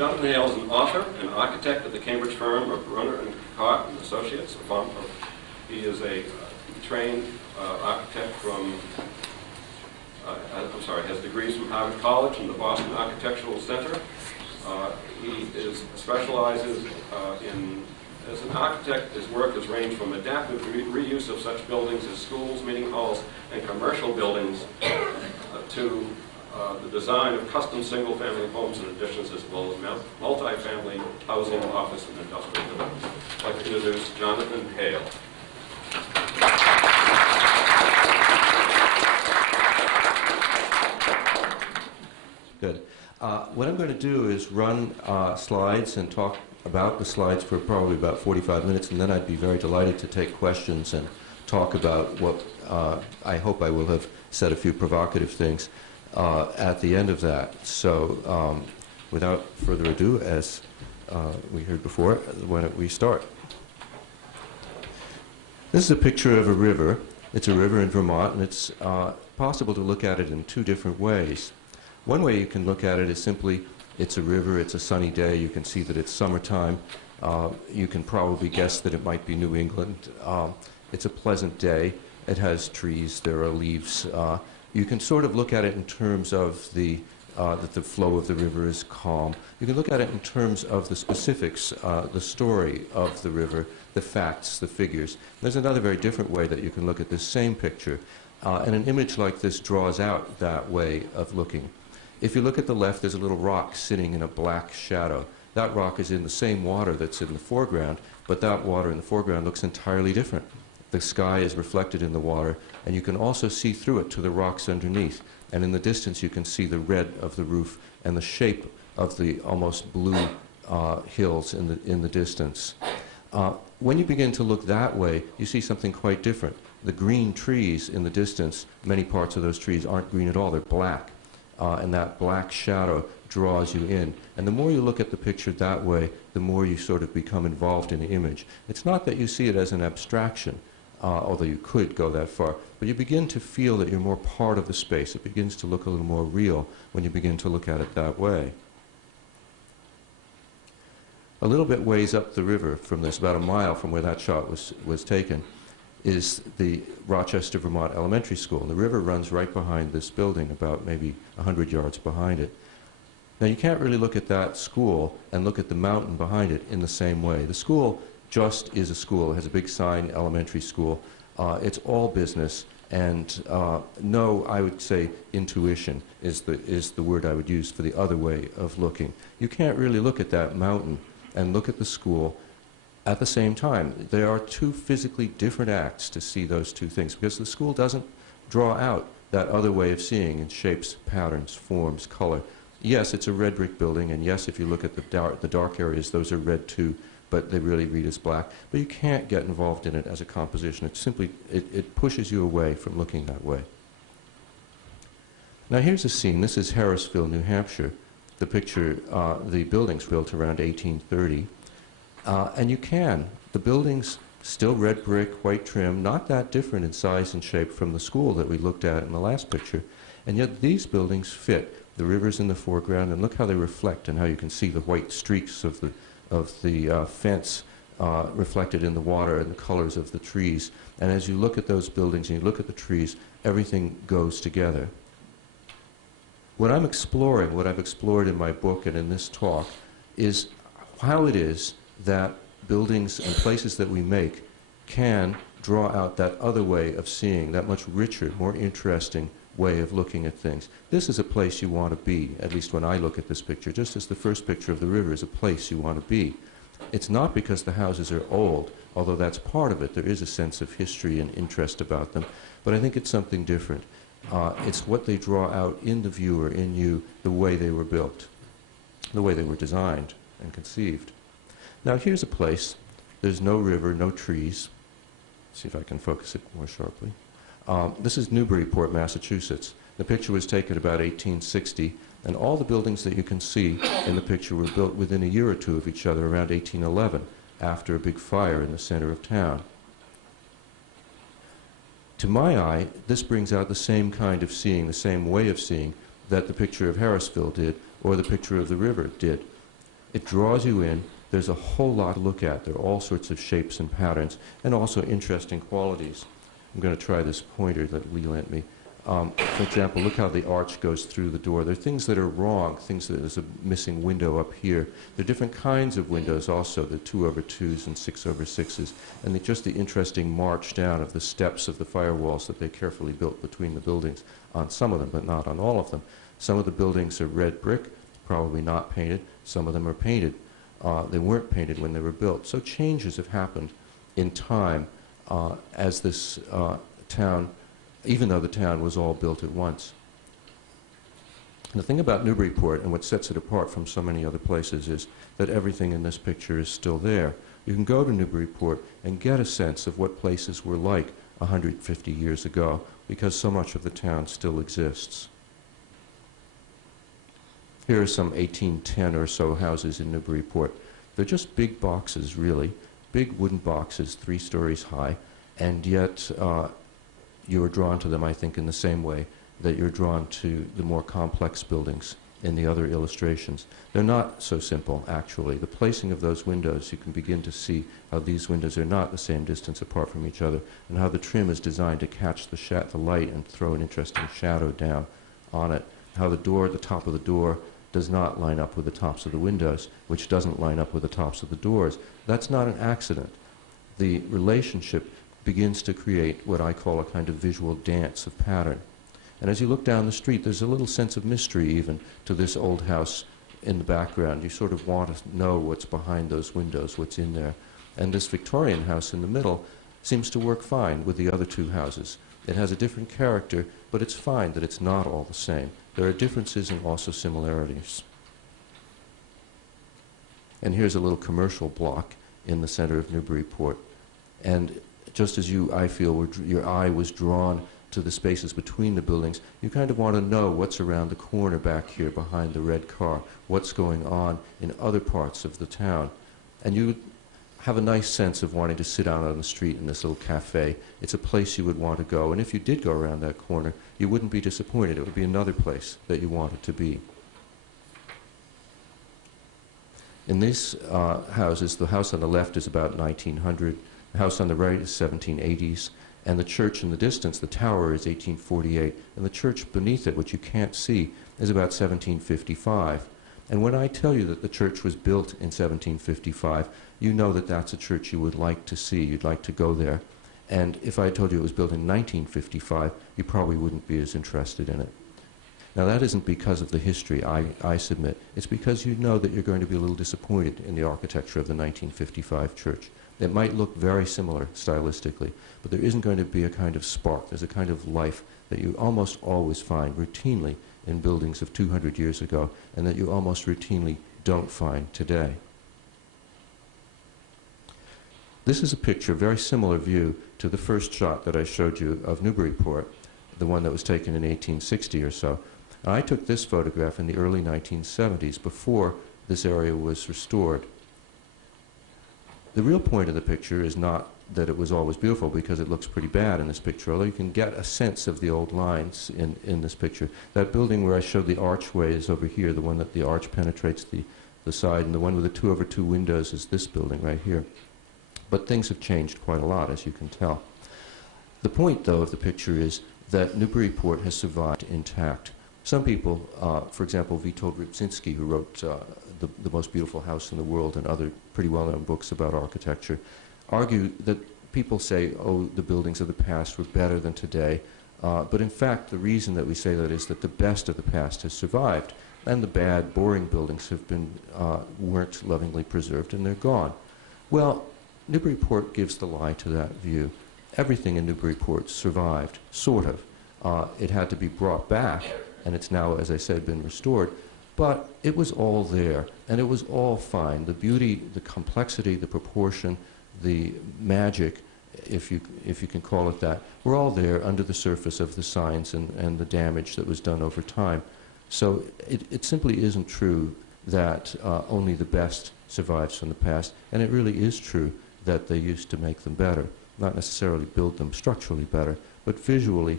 Jonathan Hale is an author and architect at the Cambridge firm of Brunner and Hart and Associates. He is a trained architect from, has degrees from Harvard College and the Boston Architectural Center. He specializes as an architect. His work has ranged from adaptive reuse of such buildings as schools, meeting halls, and commercial buildings to the design of custom single-family homes and additions, as well as multi-family housing, office, and industrial development. I'd like to introduce Jonathan Hale. Good. What I'm going to do is run slides and talk about the slides for probably about 45 minutes, and then I'd be very delighted to take questions and talk about what I hope I will have said a few provocative things at the end of that. So without further ado, as we heard before, why don't we start? This is a picture of a river. It's a river in Vermont, and it's possible to look at it in two different ways. One way you can look at it is simply, it's a river, it's a sunny day, you can see that it's summertime. You can probably guess that it might be New England. It's a pleasant day. It has trees, there are leaves. You can sort of look at it in terms of that the flow of the river is calm. You can look at it in terms of the specifics, the story of the river, the facts, the figures. There's another very different way that you can look at this same picture. And an image like this draws out that way of looking. If you look at the left, there's a little rock sitting in a black shadow. That rock is in the same water that's in the foreground, but that water in the foreground looks entirely different. The sky is reflected in the water, and you can also see through it to the rocks underneath. And in the distance, you can see the red of the roof and the shape of the almost blue hills in the distance. When you begin to look that way, you see something quite different. The green trees in the distance, many parts of those trees aren't green at all, they're black. And that black shadow draws you in. And the more you look at the picture that way, the more you sort of become involved in the image. It's not that you see it as an abstraction, although you could go that far, but you begin to feel that you're more part of the space. It begins to look a little more real when you begin to look at it that way. A little bit ways up the river from this, about a mile from where that shot was taken, is the Rochester, Vermont Elementary School. And the river runs right behind this building, about maybe 100 yards behind it. Now, you can't really look at that school and look at the mountain behind it in the same way. The school just is a school. It has a big sign, elementary school. It's all business, and no, I would say intuition is the word I would use for the other way of looking. You can't really look at that mountain and look at the school at the same time. There are two physically different acts to see those two things, because the school doesn't draw out that other way of seeing in shapes, patterns, forms, color. Yes, it's a red brick building, and yes, if you look at the dark areas, those are red too, but they really read as black. But you can't get involved in it as a composition. It simply, it pushes you away from looking that way. Now here's a scene. This is Harrisville, New Hampshire. The picture, the buildings built around 1830. And you can. The buildings, still red brick, white trim, not that different in size and shape from the school that we looked at in the last picture. And yet these buildings fit. The river's in the foreground, and look how they reflect and how you can see the white streaks of the fence reflected in the water and the colors of the trees. And as you look at those buildings and you look at the trees, everything goes together. What I'm exploring, what I've explored in my book and in this talk, is how it is that buildings and places that we make can draw out that other way of seeing, that much richer, more interesting way of looking at things. This is a place you want to be, at least when I look at this picture, just as the first picture of the river is a place you want to be. It's not because the houses are old, although that's part of it. There is a sense of history and interest about them, but I think it's something different. It's what they draw out in the viewer, in you, the way they were built, the way they were designed and conceived. Now here's a place. There's no river, no trees. See if I can focus it more sharply. This is Newburyport, Massachusetts. The picture was taken about 1860, and all the buildings that you can see in the picture were built within a year or two of each other around 1811, after a big fire in the center of town. To my eye, this brings out the same kind of seeing, the same way of seeing that the picture of Harrisville did, or the picture of the river did. It draws you in. There's a whole lot to look at. There are all sorts of shapes and patterns, and also interesting qualities. I'm going to try this pointer that Lee lent me. For example, look how the arch goes through the door. There are things that are wrong, things that there's a missing window up here. There are different kinds of windows also, the 2/2s and 6/6s, and just the interesting march down of the steps of the firewalls that they carefully built between the buildings on some of them, but not on all of them. Some of the buildings are red brick, probably not painted. Some of them are painted. They weren't painted when they were built. So changes have happened in time as this town, even though the town was all built at once. And the thing about Newburyport and what sets it apart from so many other places is that everything in this picture is still there. You can go to Newburyport and get a sense of what places were like 150 years ago because so much of the town still exists. Here are some 1810 or so houses in Newburyport. They're just big boxes, really, big wooden boxes, 3 stories high, and yet you are drawn to them, I think, in the same way that you're drawn to the more complex buildings in the other illustrations. They're not so simple, actually. The placing of those windows, you can begin to see how these windows are not the same distance apart from each other, and how the trim is designed to catch the light and throw an interesting shadow down on it. How the door, the top of the door, does not line up with the tops of the windows, which doesn't line up with the tops of the doors. That's not an accident. The relationship begins to create what I call a kind of visual dance of pattern. And as you look down the street, there's a little sense of mystery even to this old house in the background. You sort of want to know what's behind those windows, what's in there. And this Victorian house in the middle seems to work fine with the other 2 houses. It has a different character, but it's fine that it's not all the same. There are differences and also similarities. And here's a little commercial block in the center of Newburyport. And just as I feel your eye was drawn to the spaces between the buildings, you kind of want to know what's around the corner back here behind the red car, what's going on in other parts of the town. And you have a nice sense of wanting to sit out on the street in this little cafe. It's a place you would want to go. And if you did go around that corner, you wouldn't be disappointed. It would be another place that you wanted to be. In these houses, the house on the left is about 1900. The house on the right is 1780s. And the church in the distance, the tower, is 1848. And the church beneath it, which you can't see, is about 1755. And when I tell you that the church was built in 1755, you know that that's a church you would like to see. You'd like to go there. And if I told you it was built in 1955, you probably wouldn't be as interested in it. Now, that isn't because of the history, I submit. It's because you know that you're going to be a little disappointed in the architecture of the 1955 church. It might look very similar stylistically, but there isn't going to be a kind of spark. There's a kind of life that you almost always find routinely in buildings of 200 years ago, and that you almost routinely don't find today. This is a picture, a very similar view to the first shot that I showed you of Newburyport, the one that was taken in 1860 or so. And I took this photograph in the early 1970s, before this area was restored. The real point of the picture is not that it was always beautiful, because it looks pretty bad in this picture, although you can get a sense of the old lines in this picture. That building where I showed the archway is over here, the one that the arch penetrates the side, and the one with the 2/2 windows is this building right here. But things have changed quite a lot, as you can tell. The point, though, of the picture is that Newburyport has survived intact. Some people, for example, Witold Rybczynski, who wrote the Most Beautiful House in the World and other pretty well-known books about architecture, argue that people say, oh, the buildings of the past were better than today. But in fact, the reason that we say that is that the best of the past has survived, and the bad, boring buildings have been, weren't lovingly preserved, and they're gone. Well, Newburyport gives the lie to that view. Everything in Newburyport survived, sort of. It had to be brought back, and it's now, as I said, been restored. But it was all there, and it was all fine. The beauty, the complexity, the proportion, the magic, if you can call it that, were all there under the surface of the signs and the damage that was done over time. So it simply isn't true that only the best survives from the past, and it really is true that they used to make them better, not necessarily build them structurally better, but visually,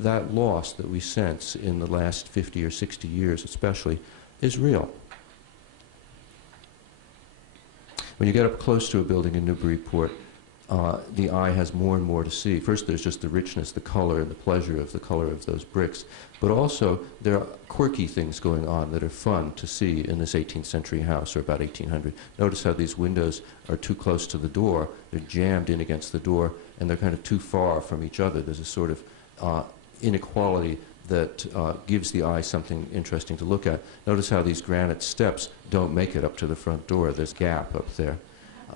that loss that we sense in the last 50 or 60 years especially is real. When you get up close to a building in Newburyport, the eye has more and more to see. First, there's just the richness, the color, and the pleasure of the color of those bricks. But also, there are quirky things going on that are fun to see in this 18th century house, or about 1800. Notice how these windows are too close to the door. They're jammed in against the door, and they're kind of too far from each other. There's a sort of inequality that gives the eye something interesting to look at. Notice how these granite steps don't make it up to the front door. There's a gap up there.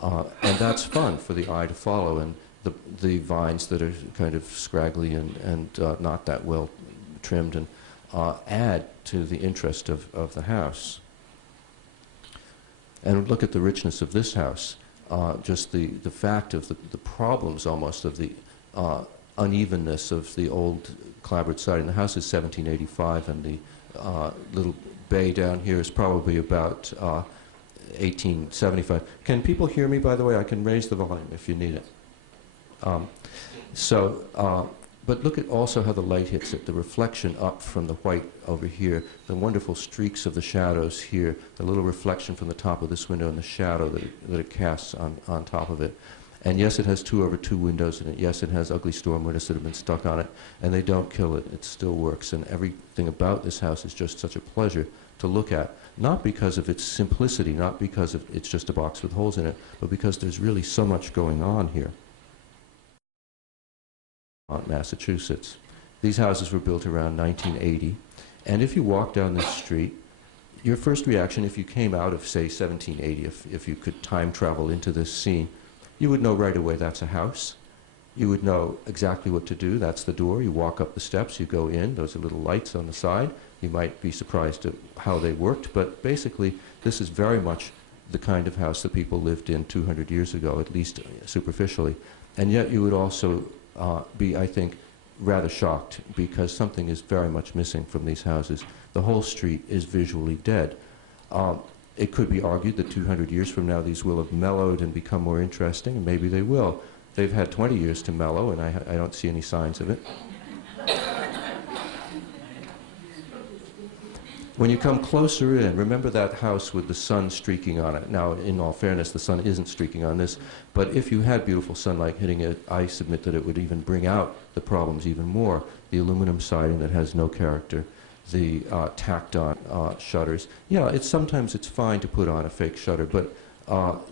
And that's fun for the eye to follow, and the vines that are kind of scraggly and not that well trimmed and add to the interest of the house. And look at the richness of this house, just the fact of the problems almost of the unevenness of the old clapboard siding. The house is 1785, and the little bay down here is probably about 1875. Can people hear me, by the way? I can raise the volume if you need it. But look at also how the light hits it, the reflection up from the white over here, the wonderful streaks of the shadows here, the little reflection from the top of this window and the shadow that it casts on top of it. And yes, it has 2/2 windows in it. Yes, it has ugly storm windows that have been stuck on it, and they don't kill it. It still works, and everything about this house is just such a pleasure to look at. Not because of its simplicity, not because it's just a box with holes in it, but because there's really so much going on here. Massachusetts. These houses were built around 1980, and if you walk down this street, your first reaction, if you came out of, say, 1780, if you could time travel into this scene, you would know right away that's a house. You would know exactly what to do. That's the door. You walk up the steps, you go in. Those are little lights on the side. You might be surprised at how they worked, but basically this is very much the kind of house that people lived in 200 years ago, at least superficially. And yet you would also be, I think, rather shocked because something is very much missing from these houses. The whole street is visually dead. It could be argued that 200 years from now these will have mellowed and become more interesting, and maybe they will. They've had 20 years to mellow, and I don't see any signs of it. When you come closer in, remember that house with the sun streaking on it. Now, in all fairness, the sun isn't streaking on this, but if you had beautiful sunlight hitting it, I submit that it would even bring out the problems even more. The aluminum siding that has no character, the tacked-on shutters. Yeah, sometimes it's fine to put on a fake shutter, but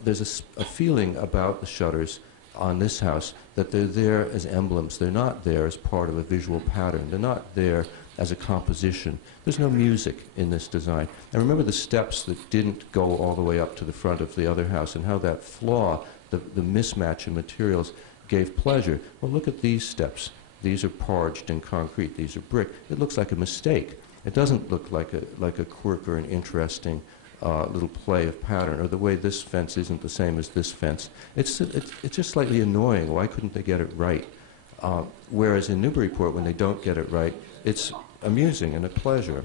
there's a feeling about the shutters on this house that they're there as emblems. They're not there as part of a visual pattern. They're not there as a composition. There's no music in this design. And remember the steps that didn't go all the way up to the front of the other house and how that flaw, the mismatch in materials, gave pleasure. Well, look at these steps. These are parged in concrete. These are brick. It looks like a mistake. It doesn't look like a quirk or an interesting little play of pattern, or the way this fence isn't the same as this fence. It's just slightly annoying. Why couldn't they get it right? Whereas in Newburyport, when they don't get it right, it's amusing and a pleasure.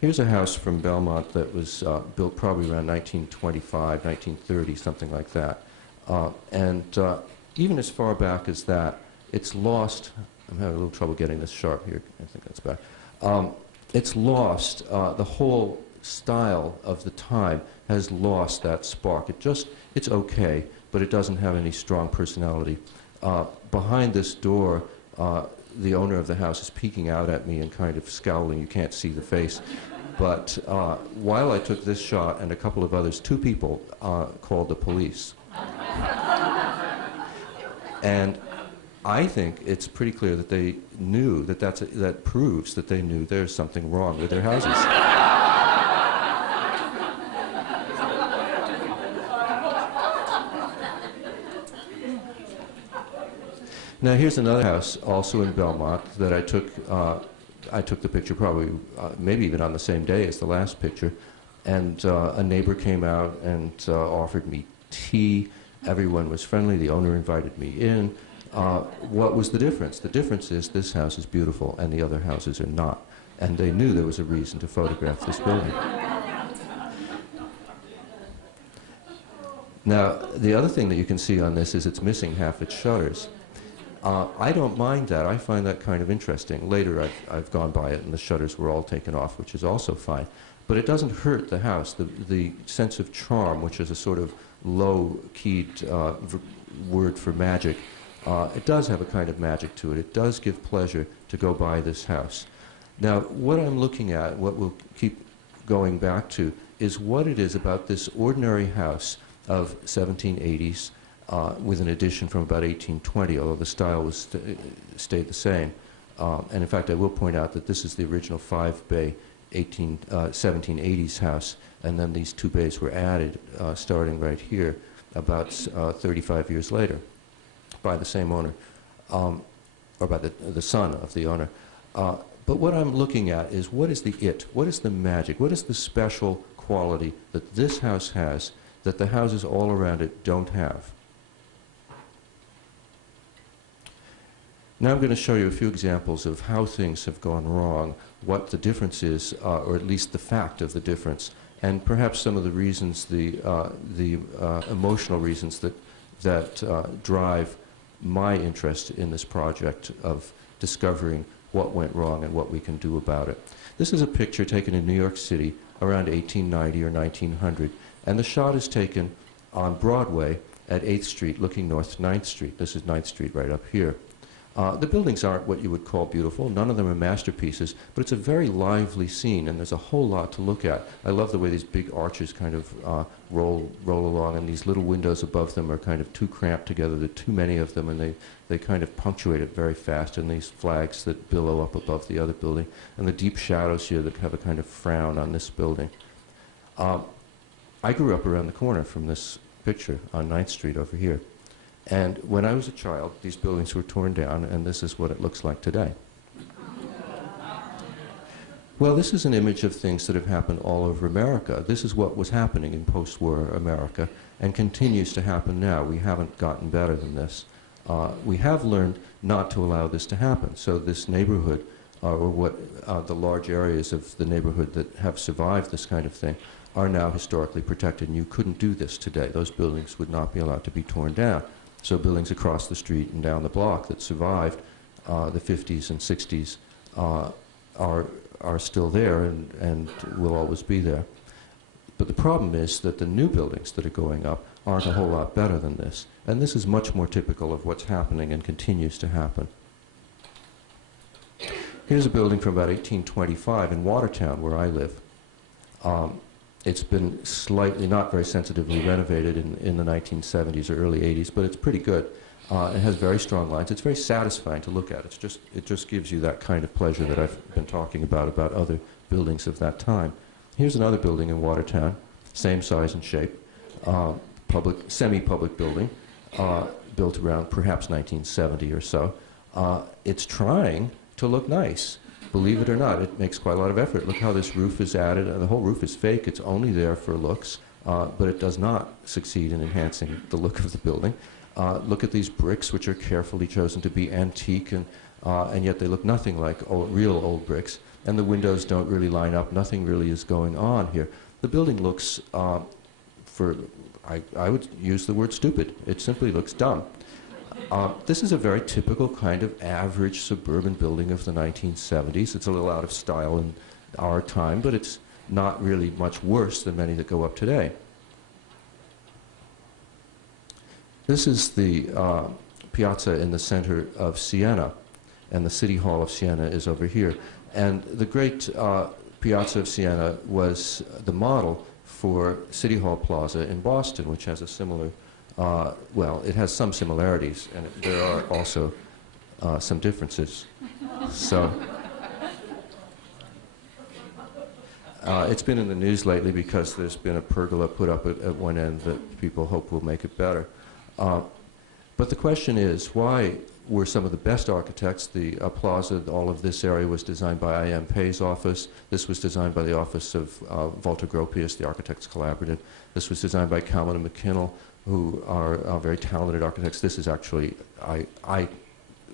Here's a house from Belmont that was built probably around 1925, 1930, something like that. Even as far back as that, it's lost. I'm having a little trouble getting this sharp here. I think that's better. It's lost. The whole style of the time has lost that spark. It's okay, but it doesn't have any strong personality. Behind this door, the owner of the house is peeking out at me and kind of scowling. You can't see the face. But while I took this shot and a couple of others, 2 people called the police. And I think it's pretty clear that they knew that proves that they knew there's something wrong with their houses. Now here's another house, also in Belmont, that I took the picture probably, maybe even on the same day as the last picture, and a neighbor came out and offered me tea. Everyone was friendly. The owner invited me in. What was the difference? The difference is this house is beautiful and the other houses are not. And they knew there was a reason to photograph this building. Now, the other thing that you can see on this is it's missing half its shutters. I don't mind that. I find that kind of interesting. Later, I've gone by it, and the shutters were all taken off, which is also fine. But it doesn't hurt the house. The sense of charm, which is a sort of low-keyed word for magic, it does have a kind of magic to it. It does give pleasure to go by this house. Now, what I'm looking at, what we'll keep going back to, is what it is about this ordinary house of 1780s, with an addition from about 1820, although the style was stayed the same. And in fact, I will point out that this is the original 5-bay 1780s house, and then these 2 bays were added starting right here about 35 years later by the same owner, or by the son of the owner. But what I'm looking at is what is the it, what is the magic, what is the special quality that this house has that the houses all around it don't have. Now I'm going to show you a few examples of how things have gone wrong, what the difference is, or at least the fact of the difference, and perhaps some of the reasons, the emotional reasons that drive my interest in this project of discovering what went wrong and what we can do about it. This is a picture taken in New York City around 1890 or 1900, and the shot is taken on Broadway at 8th Street looking north to 9th Street. This is 9th Street right up here. The buildings aren't what you would call beautiful. None of them are masterpieces, but it's a very lively scene, and there's a whole lot to look at. I love the way these big arches kind of roll along, and these little windows above them are kind of too cramped together. There are too many of them, and they kind of punctuate it very fast, and these flags that billow up above the other building, and the deep shadows here that have a kind of frown on this building. I grew up around the corner from this picture on 9th Street over here. And when I was a child, these buildings were torn down, and this is what it looks like today. Well, this is an image of things that have happened all over America. This is what was happening in post-war America and continues to happen now. We haven't gotten better than this. We have learned not to allow this to happen. So this neighborhood, or what the large areas of the neighborhood that have survived this kind of thing, are now historically protected, and you couldn't do this today. Those buildings would not be allowed to be torn down. So buildings across the street and down the block that survived the 50s and 60s are still there and will always be there. But the problem is that the new buildings that are going up aren't a whole lot better than this. And this is much more typical of what's happening and continues to happen. Here's a building from about 1825 in Watertown, where I live. It's been slightly, not very sensitively renovated in the 1970s or early 80s, but it's pretty good. It has very strong lines. It's very satisfying to look at. It just gives you that kind of pleasure that I've been talking about other buildings of that time. Here's another building in Watertown, same size and shape, semi-public building, built around perhaps 1970 or so. It's trying to look nice. Believe it or not, it makes quite a lot of effort. Look how this roof is added. The whole roof is fake. It's only there for looks, but it does not succeed in enhancing the look of the building. Look at these bricks, which are carefully chosen to be antique, and yet they look nothing like real old bricks. And the windows don't really line up. Nothing really is going on here. The building looks, I would use the word stupid. It simply looks dumb. This is a very typical kind of average suburban building of the 1970s. It's a little out of style in our time, but it's not really much worse than many that go up today. This is the piazza in the center of Siena, and the City Hall of Siena is over here. And the great Piazza of Siena was the model for City Hall Plaza in Boston, which has a similar well, it has some similarities, and there are also some differences. So it's been in the news lately because there's been a pergola put up at one end that people hope will make it better. But the question is, why were some of the best architects? The plaza, all of this area was designed by I.M. Pei's office. This was designed by the office of Walter Gropius, the Architects Collaborative. This was designed by Kalman and McKinnell, who are very talented architects. This is actually, I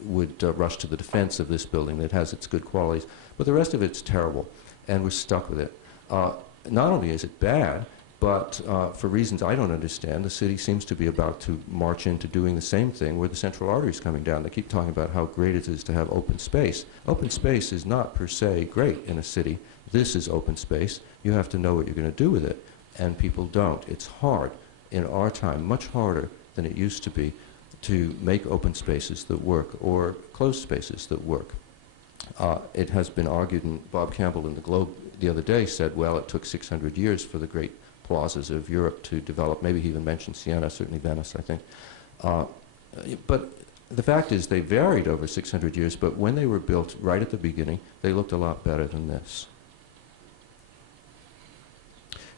would rush to the defense of this building. It has its good qualities, but the rest of it's terrible, and we're stuck with it. Not only is it bad, but for reasons I don't understand, the city seems to be about to march into doing the same thing where the central artery is coming down. They keep talking about how great it is to have open space. Open space is not per se great in a city. This is open space. You have to know what you're going to do with it, and people don't. It's hard in our time, much harder than it used to be, to make open spaces that work or closed spaces that work. It has been argued, and Bob Campbell in the Globe the other day said, well, it took 600 years for the great plazas of Europe to develop. Maybe he even mentioned Siena, certainly Venice, I think. But the fact is they varied over 600 years, but when they were built right at the beginning, they looked a lot better than this.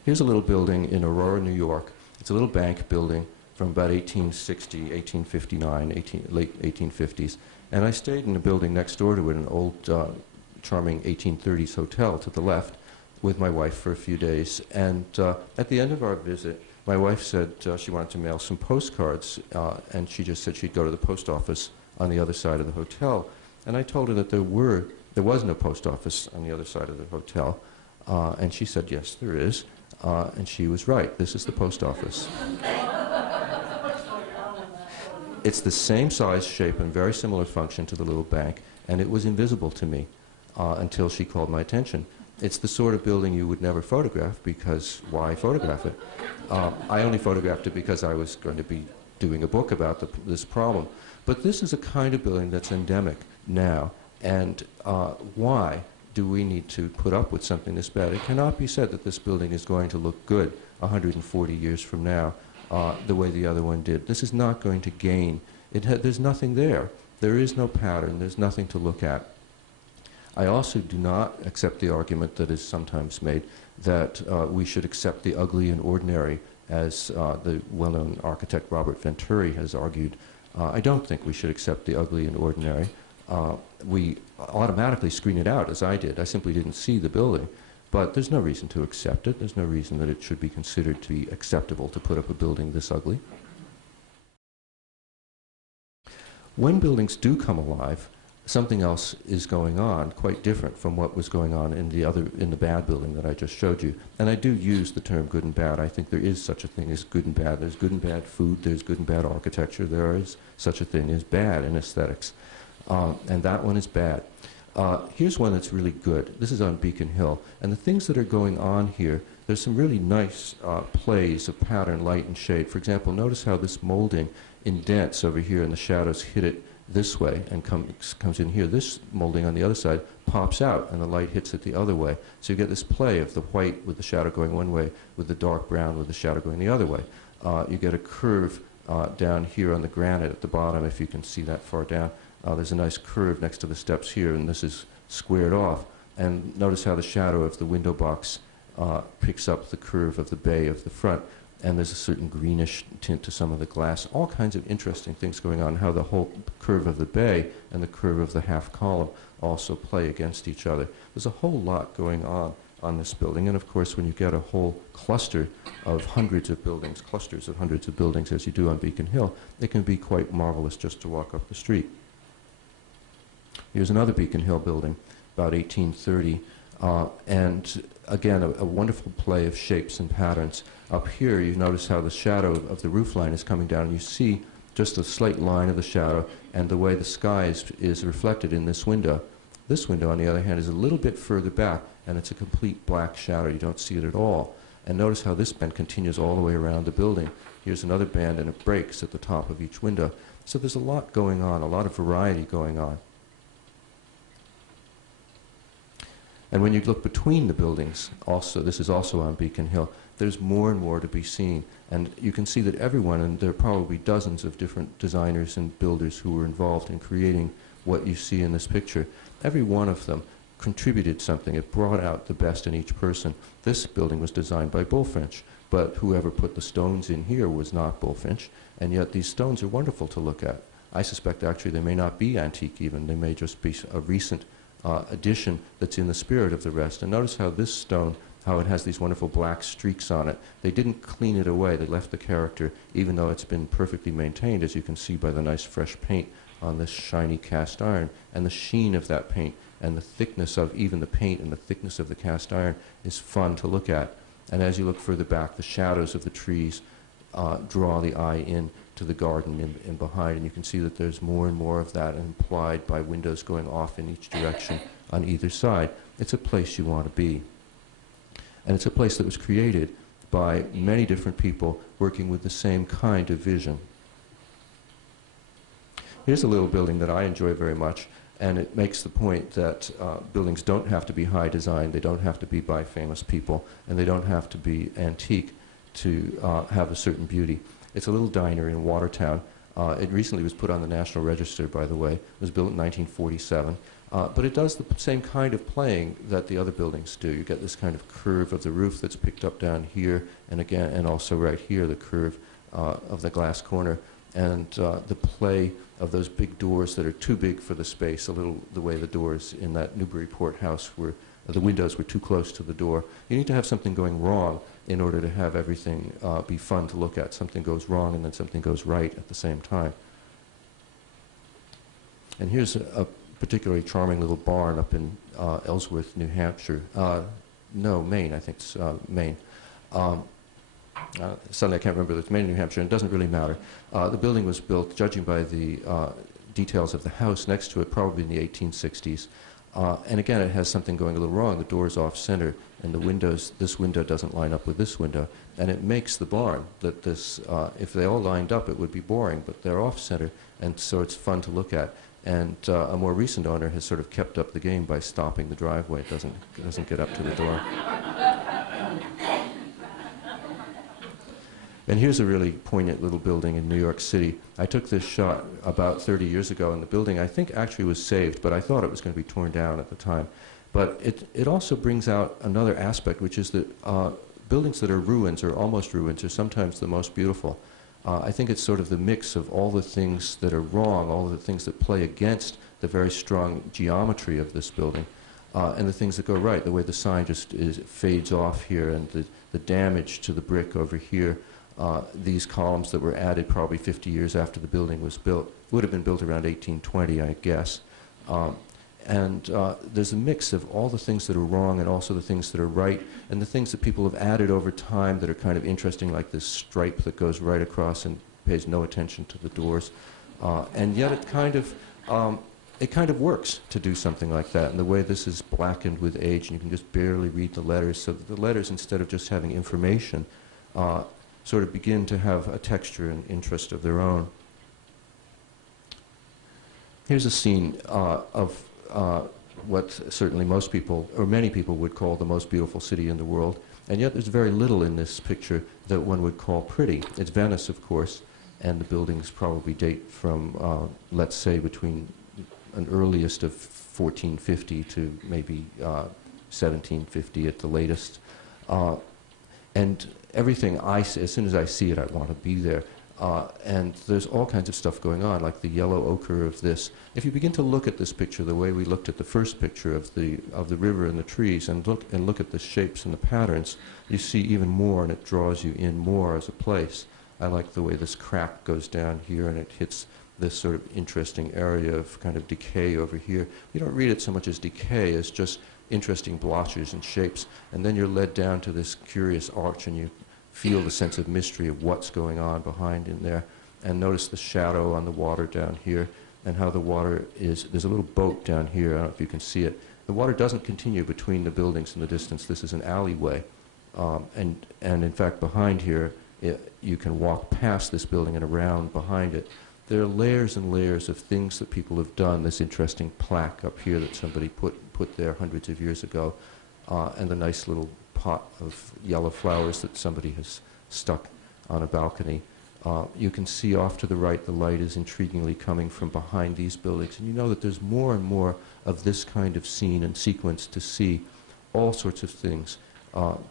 Here's a little building in Aurora, New York. It's a little bank building from about 1860, 1859, late 1850s. And I stayed in a building next door to it, an old, charming 1830s hotel to the left, with my wife for a few days. And at the end of our visit, my wife said she wanted to mail some postcards, and she just said she'd go to the post office on the other side of the hotel. And I told her that there was no post office on the other side of the hotel. And she said, yes, there is. And she was right. This is the post office. It's the same size, shape, and very similar function to the little bank, and it was invisible to me until she called my attention. It's the sort of building you would never photograph, because why photograph it? I only photographed it because I was going to be doing a book about this problem. But this is a kind of building that's endemic now, and why do we need to put up with something this bad? It cannot be said that this building is going to look good 140 years from now the way the other one did. This is not going to gain. There's nothing there. There is no pattern. There's nothing to look at. I also do not accept the argument that is sometimes made that we should accept the ugly and ordinary, as the well-known architect Robert Venturi has argued. I don't think we should accept the ugly and ordinary. We automatically screen it out, as I did. I simply didn't see the building. But there's no reason to accept it. There's no reason that it should be considered to be acceptable to put up a building this ugly. When buildings do come alive, something else is going on, quite different from what was going on in the bad building that I just showed you. And I do use the term good and bad. I think there is such a thing as good and bad. There's good and bad food. There's good and bad architecture. There is such a thing as bad in aesthetics. And that one is bad. Here's one that's really good. This is on Beacon Hill. And the things that are going on here, there's some really nice plays of pattern, light, and shade. For example, notice how this molding indents over here and the shadows hit it this way and comes in here. This molding on the other side pops out and the light hits it the other way. So you get this play of the white with the shadow going one way, with the dark brown with the shadow going the other way. You get a curve down here on the granite at the bottom, if you can see that far down. There's a nice curve next to the steps here, and this is squared off. And notice how the shadow of the window box picks up the curve of the bay of the front. And there's a certain greenish tint to some of the glass. All kinds of interesting things going on, how the whole curve of the bay and the curve of the half column also play against each other. There's a whole lot going on this building. And of course, when you get a whole cluster of hundreds of buildings, clusters of hundreds of buildings, as you do on Beacon Hill, it can be quite marvelous just to walk up the street. Here's another Beacon Hill building, about 1830. And again, a wonderful play of shapes and patterns. Up here, you notice how the shadow of the roof line is coming down. And you see just a slight line of the shadow and the way the sky is reflected in this window. This window, on the other hand, is a little bit further back, and it's a complete black shadow. You don't see it at all. And notice how this band continues all the way around the building. Here's another band, and it breaks at the top of each window. So there's a lot going on, a lot of variety going on. And when you look between the buildings, also, this is also on Beacon Hill, there's more and more to be seen. And you can see that everyone, and there are probably dozens of different designers and builders who were involved in creating what you see in this picture, every one of them contributed something. It brought out the best in each person. This building was designed by Bulfinch, but whoever put the stones in here was not Bulfinch, and yet these stones are wonderful to look at. I suspect actually they may not be antique even. They may just be a recent addition that's in the spirit of the rest. And notice how this stone, how it has these wonderful black streaks on it. They didn't clean it away. They left the character, even though it's been perfectly maintained, as you can see by the nice fresh paint on this shiny cast iron. And the sheen of that paint and the thickness of even the paint and the thickness of the cast iron is fun to look at. And as you look further back, the shadows of the trees draw the eye in to the garden in behind, and you can see that there's more and more of that implied by windows going off in each direction on either side. it's a place you want to be. And it's a place that was created by many different people working with the same kind of vision. Here's a little building that I enjoy very much, and it makes the point that buildings don't have to be high design, they don't have to be by famous people, and they don't have to be antique to have a certain beauty. It's a little diner in Watertown. It recently was put on the National Register, by the way. It was built in 1947. But it does the same kind of playing that the other buildings do. You get this kind of curve of the roof that's picked up down here, and again, and also right here, the curve of the glass corner, and the play of those big doors that are too big for the space, a little the way the doors in that Newburyport house were, the windows were too close to the door. You need to have something going wrong in order to have everything be fun to look at. Something goes wrong and then something goes right at the same time. And here's a particularly charming little barn up in Ellsworth, New Hampshire. No, Maine, I think it's Maine. Suddenly I can't remember if it's Maine or New Hampshire, and it doesn't really matter. The building was built, judging by the details of the house next to it, probably in the 1860s. And again, it has something going a little wrong. The door's off-center, and the windows, this window doesn't line up with this window. And it makes the barn that this, if they all lined up, it would be boring, but they're off-center, and so it's fun to look at. And a more recent owner has sort of kept up the game by stopping the driveway. It doesn't get up to the door. And here's a really poignant little building in New York City. I took this shot about 30 years ago, and the building I think actually was saved, but I thought it was going to be torn down at the time. But it also brings out another aspect, which is that buildings that are ruins or almost ruins are sometimes the most beautiful. I think it's sort of the mix of all the things that are wrong, all of the things that play against the very strong geometry of this building, and the things that go right, the way the sign just fades off here, and the damage to the brick over here. These columns that were added probably 50 years after the building was built, would have been built around 1820, I guess. And there's a mix of all the things that are wrong and also the things that are right, and the things that people have added over time that are kind of interesting, like this stripe that goes right across and pays no attention to the doors. And yet it kind of works to do something like that. And the way this is blackened with age, and you can just barely read the letters, so that the letters, instead of just having information, sort of begin to have a texture and interest of their own. Here's a scene of what certainly most people, or many people, would call the most beautiful city in the world, and yet there's very little in this picture that one would call pretty. It's Venice, of course, and the buildings probably date from, let's say, between an earliest of 1450 to maybe 1750 at the latest. And everything I see, as soon as I see it, I want to be there. And there's all kinds of stuff going on, like the yellow ochre of this. If you begin to look at this picture the way we looked at the first picture of the river and the trees, and look at the shapes and the patterns, you see even more, and it draws you in more as a place. I like the way this crack goes down here, and it hits this sort of interesting area of kind of decay over here. You don't read it so much as decay as just interesting blotches and shapes, and then you're led down to this curious arch, and you feel the sense of mystery of what's going on behind in there. And notice the shadow on the water down here, and how the water is, there's a little boat down here, I don't know if you can see it. The water doesn't continue between the buildings in the distance. This is an alleyway. And in fact, behind here, you can walk past this building and around behind it. There are layers and layers of things that people have done. This interesting plaque up here that somebody put there hundreds of years ago, and the nice little pot of yellow flowers that somebody has stuck on a balcony. You can see off to the right the light is intriguingly coming from behind these buildings, and you know that there's more and more of this kind of scene and sequence to see, all sorts of things.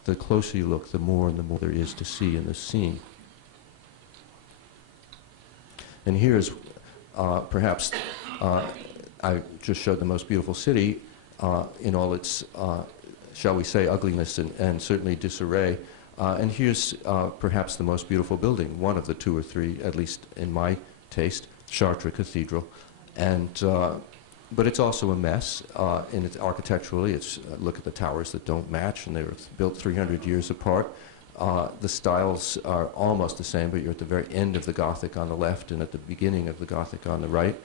The closer you look, the more and the more there is to see in this scene. And here's perhaps, I just showed the most beautiful city in all its, shall we say, ugliness and certainly disarray. And here's perhaps the most beautiful building, one of the two or three, at least in my taste, Chartres Cathedral. And, but it's also a mess in its architecturally. It's, look at the towers that don't match, and they were built 300 years apart. The styles are almost the same, but you're at the very end of the Gothic on the left and at the beginning of the Gothic on the right.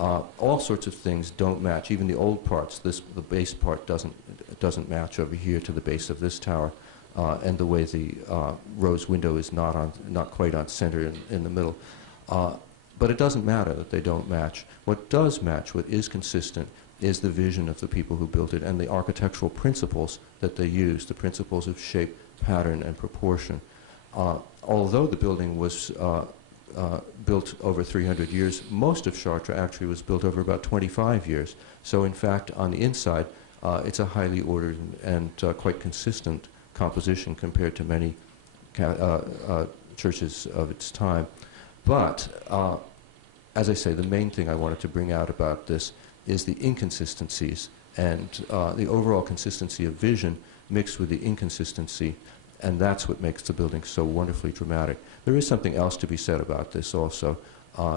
All sorts of things don't match. Even the old parts, the base part doesn't match over here to the base of this tower, and the way the rose window is not quite on center in the middle. But it doesn't matter that they don't match. What does match, what is consistent, is the vision of the people who built it and the architectural principles that they used, the principles of shape, pattern, and proportion. Although the building was built over 300 years, most of Chartres actually was built over about 25 years. So in fact, on the inside, it's a highly ordered and quite consistent composition compared to many churches of its time. But, as I say, the main thing I wanted to bring out about this is the inconsistencies and the overall consistency of vision mixed with the inconsistency, and that's what makes the building so wonderfully dramatic. There is something else to be said about this also,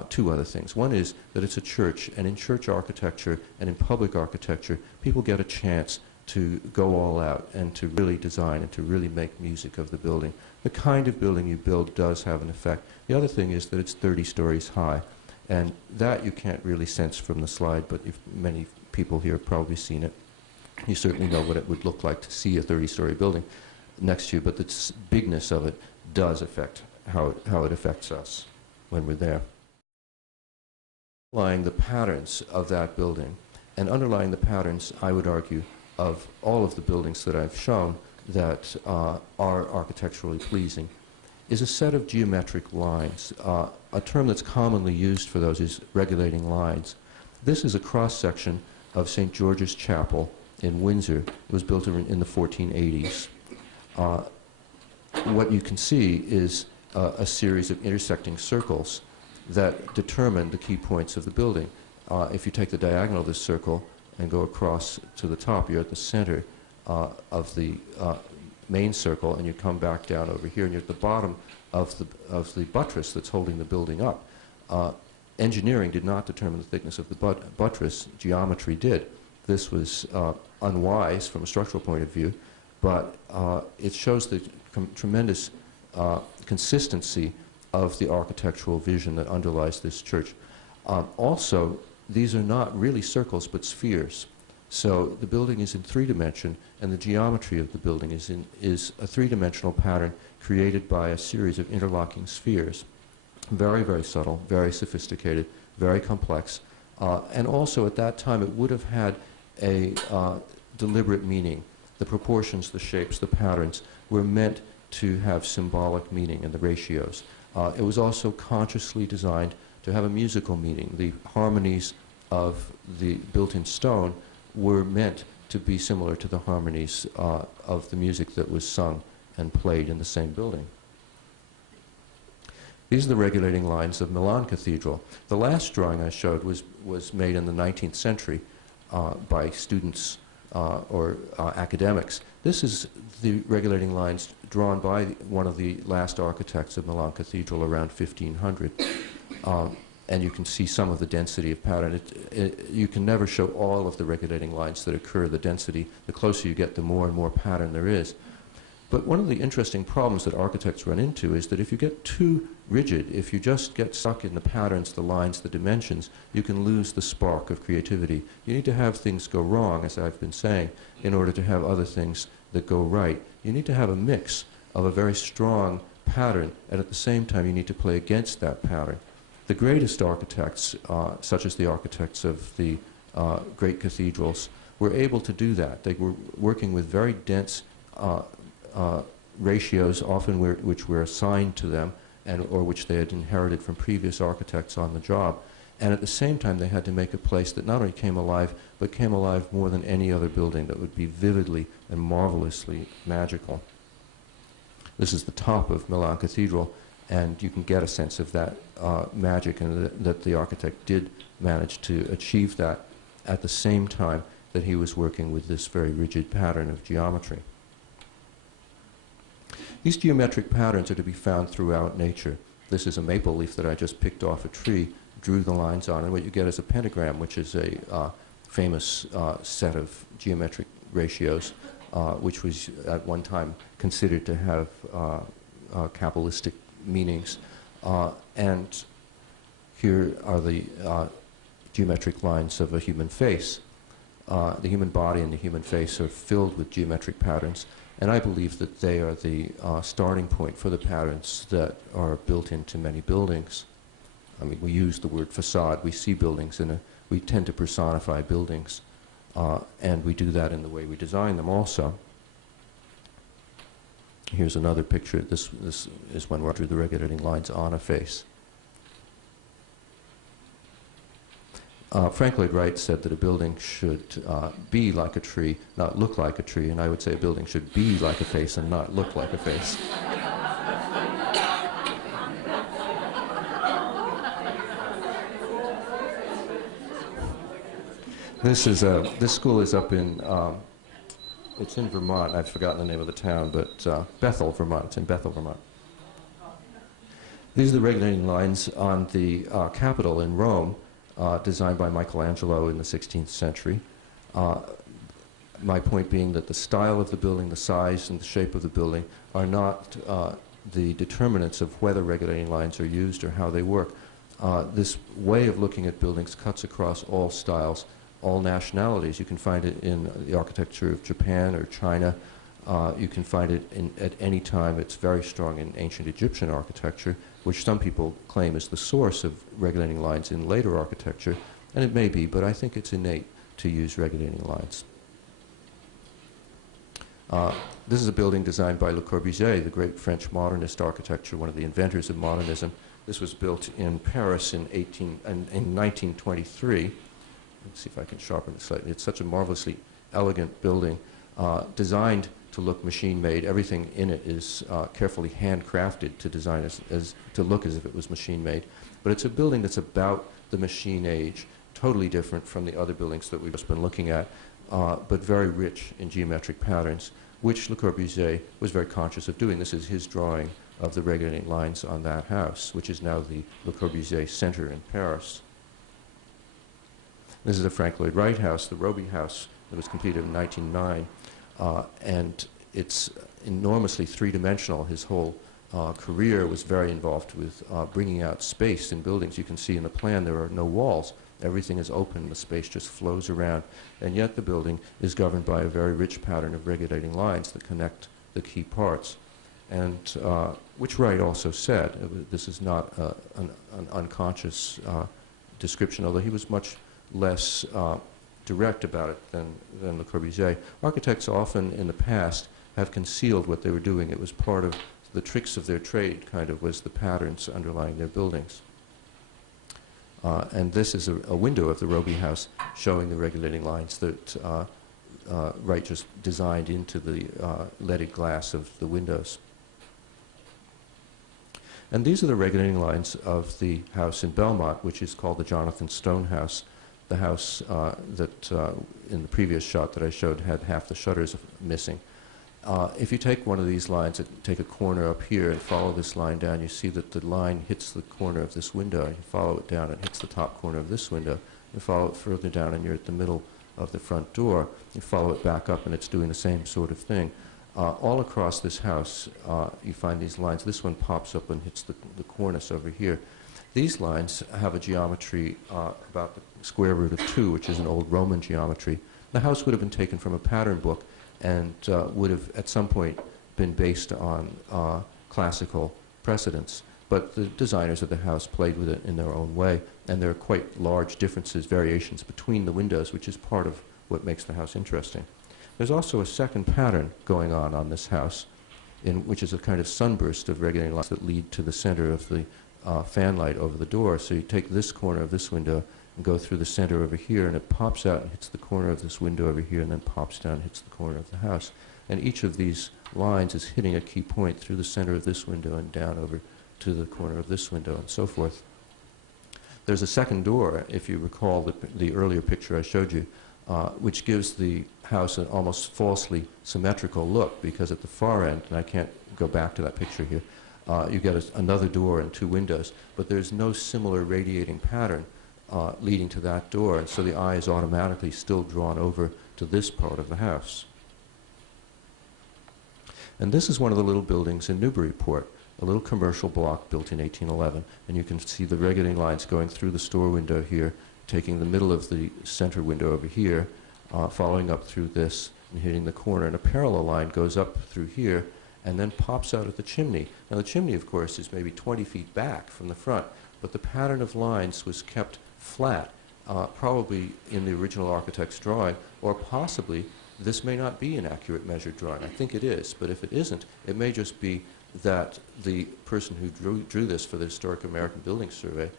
two other things. One is that it's a church, and in church architecture and in public architecture, people get a chance to go all out and to really design and to really make music of the building. The kind of building you build does have an effect. The other thing is that it's 30 stories high, and that you can't really sense from the slide, but if many people here have probably seen it. You certainly know what it would look like to see a 30-story building next to you, but the bigness of it does affect how it affects us when we're there. Underlying the patterns of that building, and underlying the patterns, I would argue, of all of the buildings that I've shown that are architecturally pleasing, is a set of geometric lines. A term that's commonly used for those is regulating lines. This is a cross-section of St. George's Chapel in Windsor. It was built in the 1480s. What you can see is a series of intersecting circles that determine the key points of the building. If you take the diagonal of this circle and go across to the top, you're at the center of the main circle, and you come back down over here, and you're at the bottom of the buttress that's holding the building up. Engineering did not determine the thickness of the buttress. Geometry did. This was unwise from a structural point of view, but it shows the tremendous consistency of the architectural vision that underlies this church. Also, these are not really circles, but spheres. So the building is in 3-dimension, and the geometry of the building is a 3-dimensional pattern created by a series of interlocking spheres. Very, very subtle, very sophisticated, very complex. And also at that time, it would have had a deliberate meaning. The proportions, the shapes, the patterns were meant to have symbolic meaning in the ratios. It was also consciously designed to have a musical meaning. The harmonies of the built-in stone were meant to be similar to the harmonies of the music that was sung and played in the same building. These are the regulating lines of Milan Cathedral. The last drawing I showed was made in the 19th century by students or academics. This is the regulating lines drawn by one of the last architects of Milan Cathedral around 1500. And you can see some of the density of pattern. You can never show all of the regulating lines that occur. The density, the closer you get, the more and more pattern there is. But one of the interesting problems that architects run into is that if you get too rigid, if you just get stuck in the patterns, the lines, the dimensions, you can lose the spark of creativity. You need to have things go wrong, as I've been saying, in order to have other things that go right. You need to have a mix of a very strong pattern, and at the same time you need to play against that pattern. The greatest architects, such as the architects of the great cathedrals, were able to do that. They were working with very dense ratios, often which were assigned to them or which they had inherited from previous architects on the job. And at the same time, they had to make a place that not only came alive, but came alive more than any other building, that would be vividly and marvelously magical. This is the top of Milan Cathedral, and you can get a sense of that magic, and that the architect did manage to achieve that at the same time that he was working with this very rigid pattern of geometry. These geometric patterns are to be found throughout nature. This is a maple leaf that I just picked off a tree, drew the lines on, and what you get is a pentagram, which is a famous set of geometric ratios, which was at one time considered to have Kabbalistic meanings. And here are the geometric lines of a human face. The human body and the human face are filled with geometric patterns, and I believe that they are the starting point for the patterns that are built into many buildings. I mean, we use the word facade. We see buildings we tend to personify buildings, and we do that in the way we design them also. Here's another picture. This is when we're through the regulating lines on a face. Frank Lloyd Wright said that a building should be like a tree, not look like a tree, and I would say a building should be like a face and not look like a face. This school is up in, it's in Vermont. I've forgotten the name of the town, but Bethel, Vermont. It's in Bethel, Vermont. These are the regulating lines on the Capitol in Rome, designed by Michelangelo in the 16th century. My point being that the style of the building, the size and the shape of the building are not the determinants of whether regulating lines are used or how they work. This way of looking at buildings cuts across all styles, all nationalities. You can find it in the architecture of Japan or China. You can find it at any time. It's very strong in ancient Egyptian architecture, which some people claim is the source of regulating lines in later architecture, and it may be, but I think it's innate to use regulating lines. This is a building designed by Le Corbusier, the great French modernist architecture, one of the inventors of modernism. This was built in Paris in 1923. Let's see if I can sharpen it slightly. It's such a marvelously elegant building, designed to look machine-made. Everything in it is carefully handcrafted to design to look as if it was machine-made. But it's a building that's about the machine age, totally different from the other buildings that we've just been looking at, but very rich in geometric patterns, which Le Corbusier was very conscious of doing. This is his drawing of the regulating lines on that house, which is now the Le Corbusier Center in Paris. This is a Frank Lloyd Wright house, the Roby House, that was completed in 1909. And it's enormously three-dimensional. His whole career was very involved with bringing out space in buildings. You can see in the plan there are no walls. Everything is open. The space just flows around. And yet the building is governed by a very rich pattern of regulating lines that connect the key parts. And which Wright also said, this is not an unconscious description, although he was much less direct about it than Le Corbusier. Architects often in the past have concealed what they were doing. It was part of the tricks of their trade, kind of, was the patterns underlying their buildings. And this is a window of the Roby House showing the regulating lines that Wright just designed into the leaded glass of the windows. And these are the regulating lines of the house in Belmont, which is called the Jonathan Stone House. The house that in the previous shot that I showed had half the shutters missing. If you take one of these lines and take a corner up here and follow this line down, you see that the line hits the corner of this window. You follow it down, it hits the top corner of this window. You follow it further down and you're at the middle of the front door. You follow it back up and it's doing the same sort of thing. All across this house, you find these lines. This one pops up and hits the cornice over here. These lines have a geometry about the square root of 2, which is an old Roman geometry. The house would have been taken from a pattern book and would have at some point been based on classical precedents. But the designers of the house played with it in their own way, and there are quite large differences, variations between the windows, which is part of what makes the house interesting. There's also a second pattern going on this house, which is a kind of sunburst of regulating lines that lead to the center of the fan light over the door. So you take this corner of this window and go through the center over here, and it pops out and hits the corner of this window over here, and then pops down and hits the corner of the house. And each of these lines is hitting a key point through the center of this window and down over to the corner of this window, and so forth. There's a second door, if you recall the earlier picture I showed you, which gives the house an almost falsely symmetrical look, because at the far end, and I can't go back to that picture here, you get another door and 2 windows, but there's no similar radiating pattern leading to that door, and so the eye is automatically still drawn over to this part of the house. And this is one of the little buildings in Newburyport, a little commercial block built in 1811, and you can see the regulating lines going through the store window here taking the middle of the center window over here, following up through this and hitting the corner. And a parallel line goes up through here and then pops out of the chimney. Now the chimney, of course, is maybe 20 feet back from the front, but the pattern of lines was kept flat, probably in the original architect's drawing, or possibly this may not be an accurate measured drawing. I think it is, but if it isn't, it may just be that the person who drew this for the Historic American Building Survey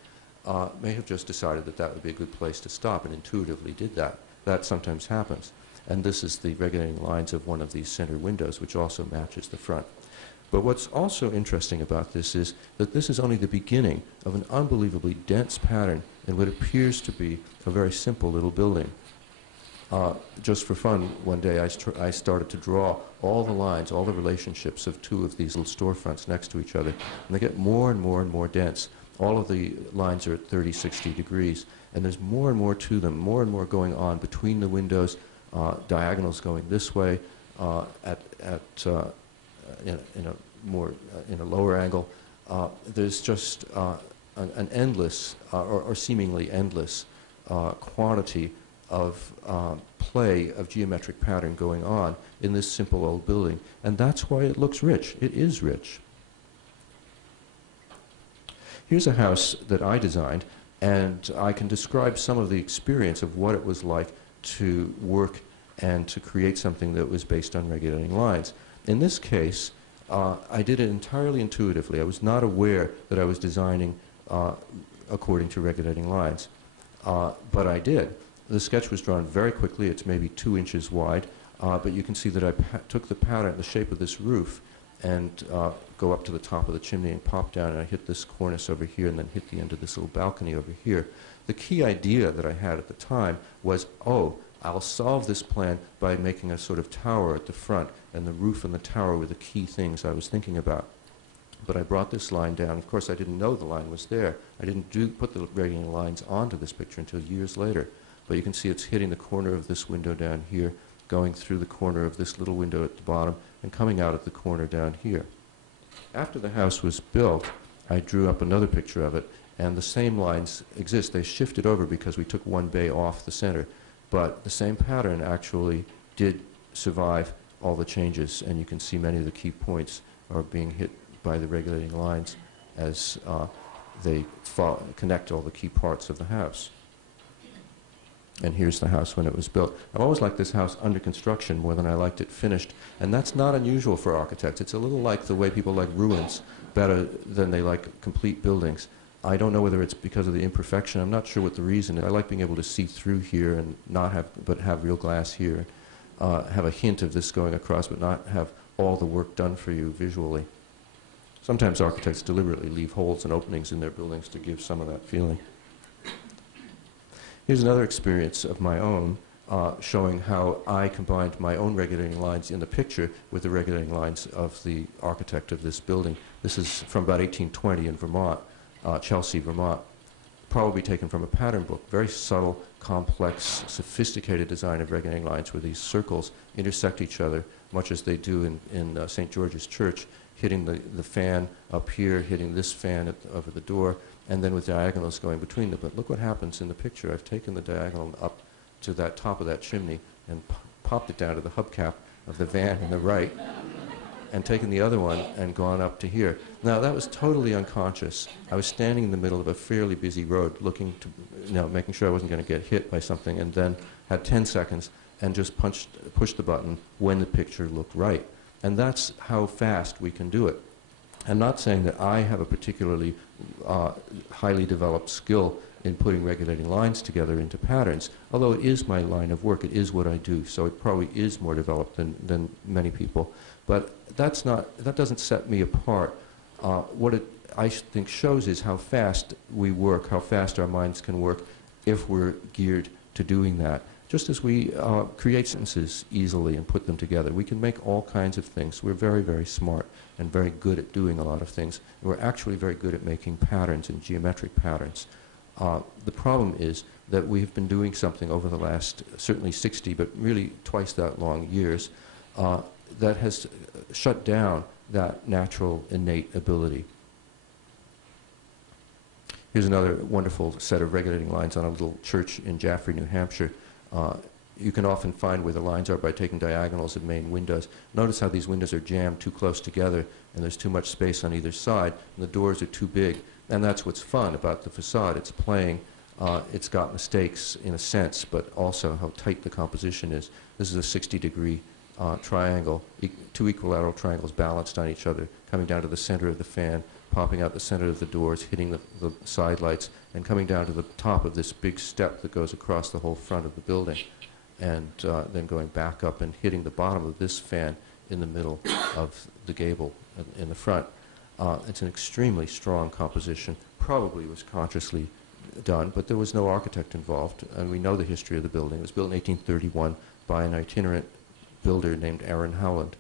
may have just decided that that would be a good place to stop and intuitively did that. That sometimes happens. And this is the regulating lines of one of these center windows, which also matches the front. But what's also interesting about this is that this is only the beginning of an unbelievably dense pattern in what appears to be a very simple little building. Just for fun, one day I started to draw all the lines, all the relationships of two of these little storefronts next to each other, and they get more and more and more dense. All of the lines are at 30, 60 degrees, and there's more and more to them, more and more going on between the windows, diagonals going this way, in a lower angle. There's just an endless, or seemingly endless, quantity of play of geometric pattern going on in this simple old building, and that's why it looks rich. It is rich. Here's a house that I designed, and I can describe some of the experience of what it was like to work and to create something that was based on regulating lines. In this case, I did it entirely intuitively. I was not aware that I was designing according to regulating lines, but I did. The sketch was drawn very quickly. It's maybe 2 inches wide, but you can see that I took the pattern, the shape of this roof, and go up to the top of the chimney and pop down, and I hit this cornice over here and then hit the end of this little balcony over here. The key idea that I had at the time was, oh, I'll solve this plan by making a sort of tower at the front, and the roof and the tower were the key things I was thinking about. But I brought this line down. Of course, I didn't know the line was there. I didn't put the regulating lines onto this picture until years later. But you can see it's hitting the corner of this window down here, going through the corner of this little window at the bottom, and coming out at the corner down here. After the house was built, I drew up another picture of it, and the same lines exist. They shifted over because we took one bay off the center, but the same pattern actually did survive all the changes, and you can see many of the key points are being hit by the regulating lines as they connect all the key parts of the house. And here's the house when it was built. I've always liked this house under construction more than I liked it finished, and that's not unusual for architects. It's a little like the way people like ruins better than they like complete buildings. I don't know whether it's because of the imperfection. I'm not sure what the reason is. I like being able to see through here and not have, but have real glass here, have a hint of this going across, but not have all the work done for you visually. Sometimes architects deliberately leave holes and openings in their buildings to give some of that feeling. Here's another experience of my own showing how I combined my own regulating lines in the picture with the regulating lines of the architect of this building. This is from about 1820 in Vermont, Chelsea, Vermont, probably taken from a pattern book. Very subtle, complex, sophisticated design of regulating lines where these circles intersect each other, much as they do in St. George's Church, hitting the fan up here, hitting this fan over the door, and then with diagonals going between them. But look what happens in the picture. I've taken the diagonal up to that top of that chimney and popped it down to the hubcap of the van on the right, and taken the other one and gone up to here. Now, that was totally unconscious. I was standing in the middle of a fairly busy road looking to, making sure I wasn't going to get hit by something, and then had 10 seconds and just pushed the button when the picture looked right. And that's how fast we can do it. I'm not saying that I have a particularly highly developed skill in putting regulating lines together into patterns, although it is my line of work, it is what I do, so it probably is more developed than many people. But that doesn't set me apart. What it, I think, shows is how fast we work, how fast our minds can work if we're geared to doing that. Just as we create sentences easily and put them together, we can make all kinds of things. We're very, very smart and very good at doing a lot of things. We're actually very good at making patterns and geometric patterns. The problem is that we have been doing something over the last, certainly 60, but really twice that long years, that has shut down that natural, innate ability. Here's another wonderful set of regulating lines on a little church in Jaffrey, New Hampshire. You can often find where the lines are by taking diagonals of main windows. Notice how these windows are jammed too close together, and there's too much space on either side, and the doors are too big. And that's what's fun about the facade. It's playing. It's got mistakes in a sense, but also how tight the composition is. This is a 60-degree triangle, two equilateral triangles balanced on each other, coming down to the center of the fan, popping out the center of the doors, hitting the side lights, and coming down to the top of this big step that goes across the whole front of the building, and then going back up and hitting the bottom of this fan in the middle of the gable in the front. It's an extremely strong composition, probably was consciously done, but there was no architect involved, and we know the history of the building. It was built in 1831 by an itinerant builder named Aaron Howland.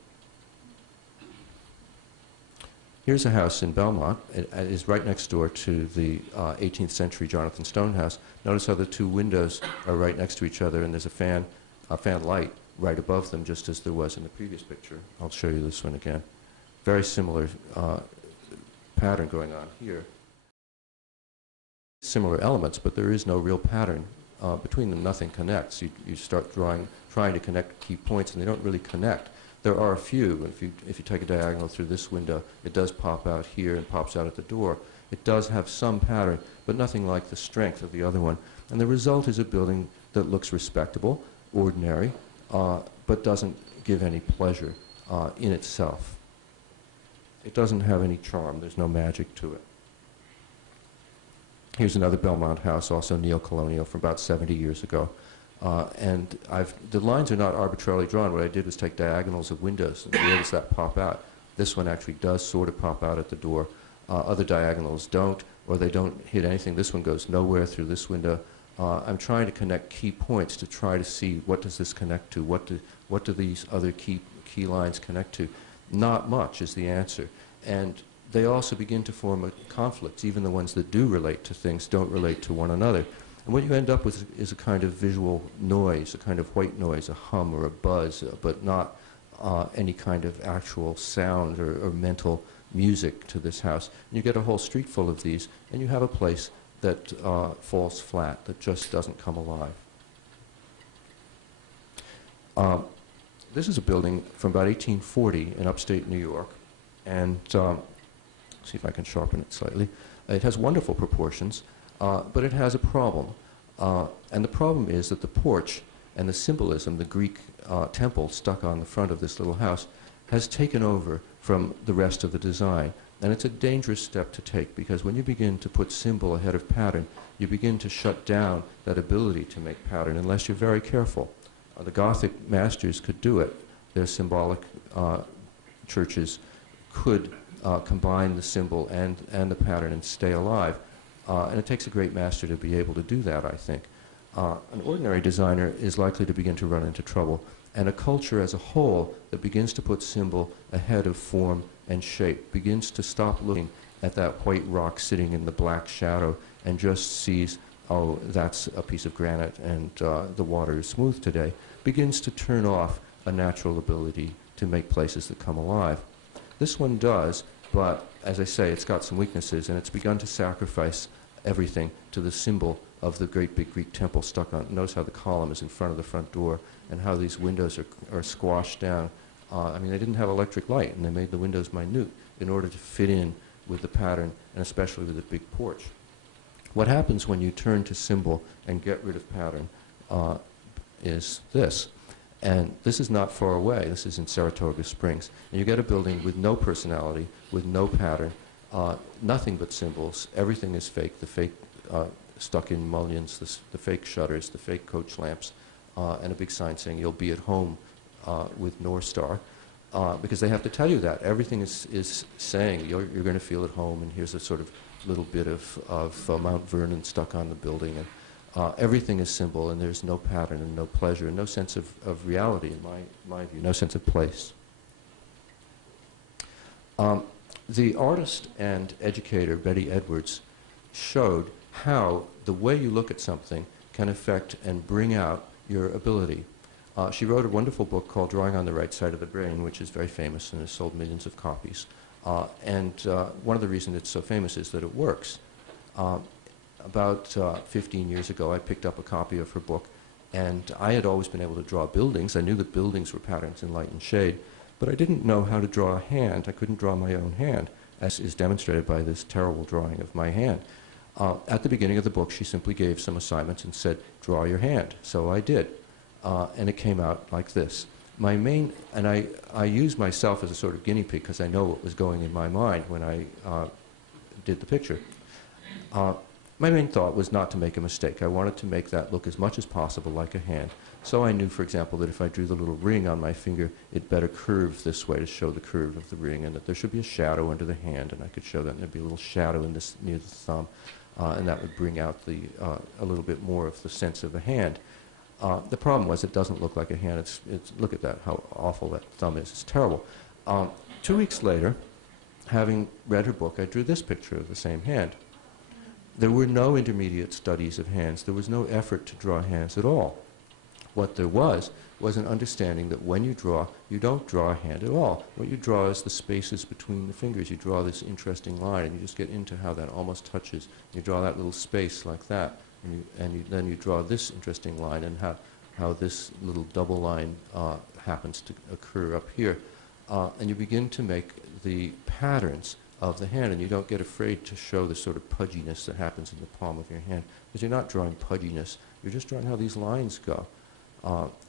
Here's a house in Belmont. It is right next door to the 18th century Jonathan Stone house. Notice how the two windows are right next to each other, and there's a fan light right above them, just as there was in the previous picture. I'll show you this one again. Very similar pattern going on here. Similar elements, but there is no real pattern. Between them, nothing connects. You start trying to connect key points, and they don't really connect. There are a few. If you take a diagonal through this window, it does pop out here and pops out at the door. It does have some pattern, but nothing like the strength of the other one. And the result is a building that looks respectable, ordinary, but doesn't give any pleasure in itself. It doesn't have any charm. There's no magic to it. Here's another Belmont house, also neo-colonial, from about 70 years ago. And the lines are not arbitrarily drawn. What I did was take diagonals of windows, and where does that pop out? This one actually does sort of pop out at the door. Other diagonals don't, or they don't hit anything. This one goes nowhere through this window. I'm trying to connect key points to try to see what does this connect to, what do these other key lines connect to. Not much is the answer. And they also begin to form conflicts. Even the ones that do relate to things don't relate to one another. And what you end up with is a kind of visual noise, a kind of white noise, a hum or a buzz, but not any kind of actual sound or mental music to this house. And you get a whole street full of these, and you have a place that falls flat, that just doesn't come alive. This is a building from about 1840 in upstate New York, and see if I can sharpen it slightly. It has wonderful proportions. But it has a problem. And the problem is that the porch and the symbolism, the Greek temple stuck on the front of this little house, has taken over from the rest of the design. And it's a dangerous step to take, because when you begin to put symbol ahead of pattern, you begin to shut down that ability to make pattern unless you're very careful. The Gothic masters could do it. Their symbolic churches could combine the symbol and the pattern and stay alive. And it takes a great master to be able to do that, I think. An ordinary designer is likely to begin to run into trouble. And a culture as a whole that begins to put symbol ahead of form and shape begins to stop looking at that white rock sitting in the black shadow and just sees, oh, that's a piece of granite and the water is smooth today, begins to turn off a natural ability to make places that come alive. This one does, but as I say, it's got some weaknesses, and it's begun to sacrifice everything to the symbol of the great big Greek temple stuck on. Notice how the column is in front of the front door, and how these windows are squashed down. I mean, they didn't have electric light, and they made the windows minute in order to fit in with the pattern, and especially with the big porch. What happens when you turn to symbol and get rid of pattern is this. And this is not far away. This is in Saratoga Springs. And you get a building with no personality, with no pattern, nothing but symbols. Everything is fake. The fake stuck-in mullions, the fake shutters, the fake coach lamps, and a big sign saying, "You'll be at home with North Star," because they have to tell you that. Everything is saying you're going to feel at home, and here's a sort of little bit of Mount Vernon stuck on the building. And everything is symbol, and there's no pattern and no pleasure and no sense of reality, in my view, no sense of place. The artist and educator, Betty Edwards, showed how the way you look at something can affect and bring out your ability. She wrote a wonderful book called Drawing on the Right Side of the Brain, which is very famous and has sold millions of copies. And one of the reasons it's so famous is that it works. about 15 years ago, I picked up a copy of her book, and I had always been able to draw buildings. I knew that buildings were patterns in light and shade, but I didn't know how to draw a hand. I couldn't draw my own hand, as is demonstrated by this terrible drawing of my hand. At the beginning of the book, she simply gave some assignments and said, draw your hand. So I did, and it came out like this. My main, and I used myself as a sort of guinea pig because I know what was going in my mind when I did the picture. My main thought was not to make a mistake. I wanted to make that look as much as possible like a hand. So I knew, for example, that if I drew the little ring on my finger, it better curve this way to show the curve of the ring, and that there should be a shadow under the hand, and I could show that, and there'd be a little shadow in this, near the thumb, and that would bring out the, a little bit more of the sense of a hand. The problem was it doesn't look like a hand. Look at that, how awful that thumb is. It's terrible. 2 weeks later, having read her book, I drew this picture of the same hand. There were no intermediate studies of hands. There was no effort to draw hands at all. What there was an understanding that when you draw, you don't draw a hand at all. What you draw is the spaces between the fingers. You draw this interesting line, and you just get into how that almost touches. You draw that little space like that, and then you draw this interesting line, and how this little double line happens to occur up here. And you begin to make the patterns of the hand, and you don't get afraid to show the sort of pudginess that happens in the palm of your hand, because you're not drawing pudginess, you're just drawing how these lines go.